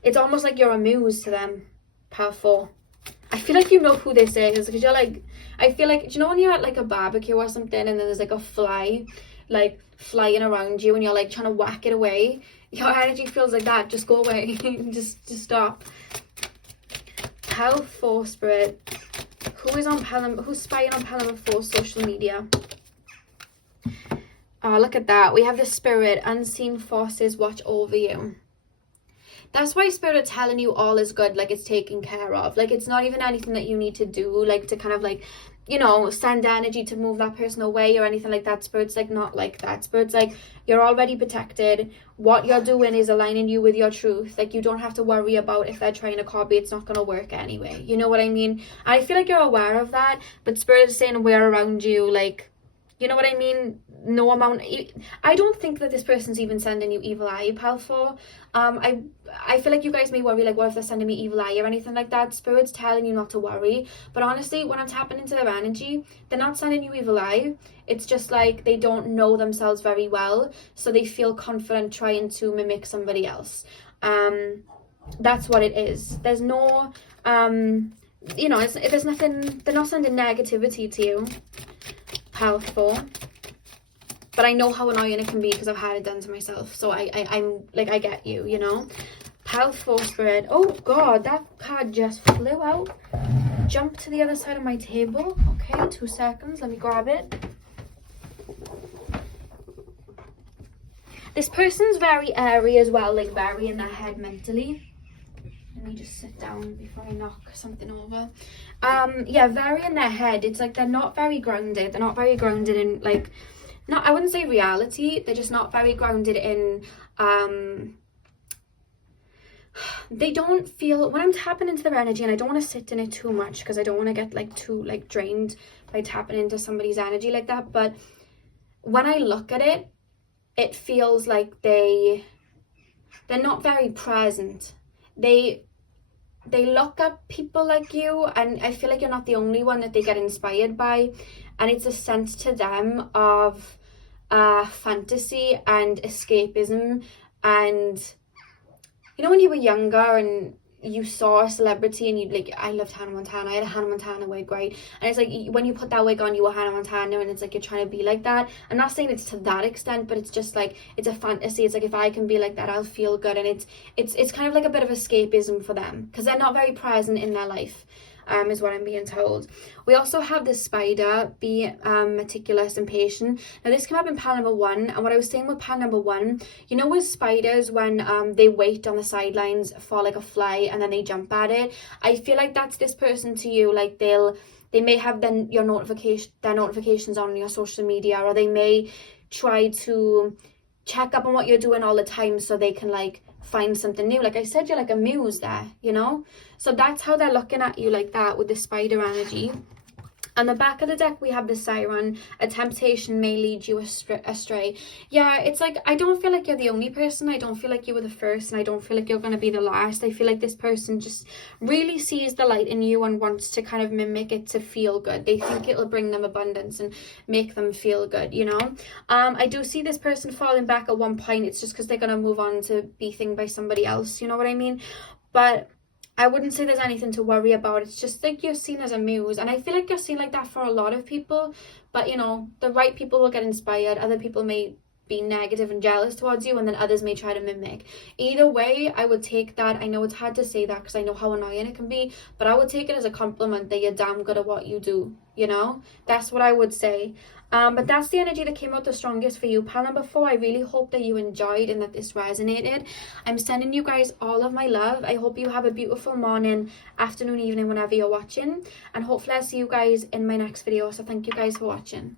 it's almost like you're a muse to them. Powerful. I feel like you know who this is, because you're like, I feel like, do you know when you're at like a barbecue or something and then there's like a fly like flying around you and you're like trying to whack it away? Your energy feels like that. Just go away. just stop. Health 4 spirit. Who's spying on Pelham 4 social media? Oh, look at that. We have the spirit. Unseen forces watch over you. That's why spirit are telling you all is good, like it's taken care of. Like it's not even anything that you need to do, like to kind of like, you know, send energy to move that person away or anything like that. Spirit's like not like that. Spirit's like, you're already protected. What you're doing is aligning you with your truth. Like you don't have to worry about if they're trying to copy, it's not going to work anyway. You know what I mean? I feel like you're aware of that, but spirit is saying we're around you, like, you know what I mean? No amount... I don't think that this person's even sending you evil eye, pal 4. I feel like you guys may worry, like, what if they're sending me evil eye or anything like that? Spirit's telling you not to worry. But honestly, when I'm tapping into their energy, they're not sending you evil eye. It's just like they don't know themselves very well, so they feel confident trying to mimic somebody else. That's what it is. There's no... you know, there's nothing... They're not sending negativity to you. Powerful. But I know how annoying it can be because I've had it done to myself, so I'm like, I get you, you know. Powerful spirit. Oh god, that card just flew out. Jump to the other side of my table. Okay, 2 seconds, let me grab it. This person's very airy as well, like very in their head mentally. Let me just sit down before I knock something over. Yeah, very in their head. It's like they're not very grounded. They're not very grounded in, like, not, I wouldn't say reality. They're just not very grounded in, they don't feel, when I'm tapping into their energy, and I don't want to sit in it too much because I don't want to get like too like drained by tapping into somebody's energy like that. But when I look at it, it feels like they're not very present. They look at people like you, and I feel like you're not the only one that they get inspired by, and it's a sense to them of fantasy and escapism. And you know, when you were younger and you saw a celebrity and you'd like, I loved Hannah Montana, I had a Hannah Montana wig, right? And it's like, when you put that wig on, you were Hannah Montana, and it's like you're trying to be like that. I'm not saying it's to that extent, but it's just like, it's a fantasy. It's like, if I can be like that, I'll feel good. And it's kind of like a bit of escapism for them, because they're not very present in their life. is what I'm being told. We also have the spider, be meticulous and patient. Now this came up in pile number 1, and what I was saying with pile number 1, you know with spiders when they wait on the sidelines for like a fly and then they jump at it, I feel like that's this person to you. Like they may have their notifications on your social media, or they may try to check up on what you're doing all the time so they can like find something new. Like I said, you're like a muse there, you know? So that's how they're looking at you, like that, with the spider energy. On the back of the deck, we have the Siren. A temptation may lead you astray. Yeah, it's like, I don't feel like you're the only person. I don't feel like you were the first, and I don't feel like you're going to be the last. I feel like this person just really sees the light in you and wants to kind of mimic it to feel good. They think it'll bring them abundance and make them feel good, you know? I do see this person falling back at one point. It's just because they're going to move on to be thinged by somebody else, you know what I mean? But I wouldn't say there's anything to worry about. It's just like you're seen as a muse, and I feel like you're seen like that for a lot of people. But you know, the right people will get inspired. Other people may be negative and jealous towards you, and then others may try to mimic. Either way, I would take that. I know it's hard to say that because I know how annoying it can be, but I would take it as a compliment that you're damn good at what you do, you know? That's what I would say. But that's the energy that came out the strongest for you. Pile number 4, I really hope that you enjoyed and that this resonated. I'm sending you guys all of my love. I hope you have a beautiful morning, afternoon, evening, whenever you're watching. And hopefully I'll see you guys in my next video. So thank you guys for watching.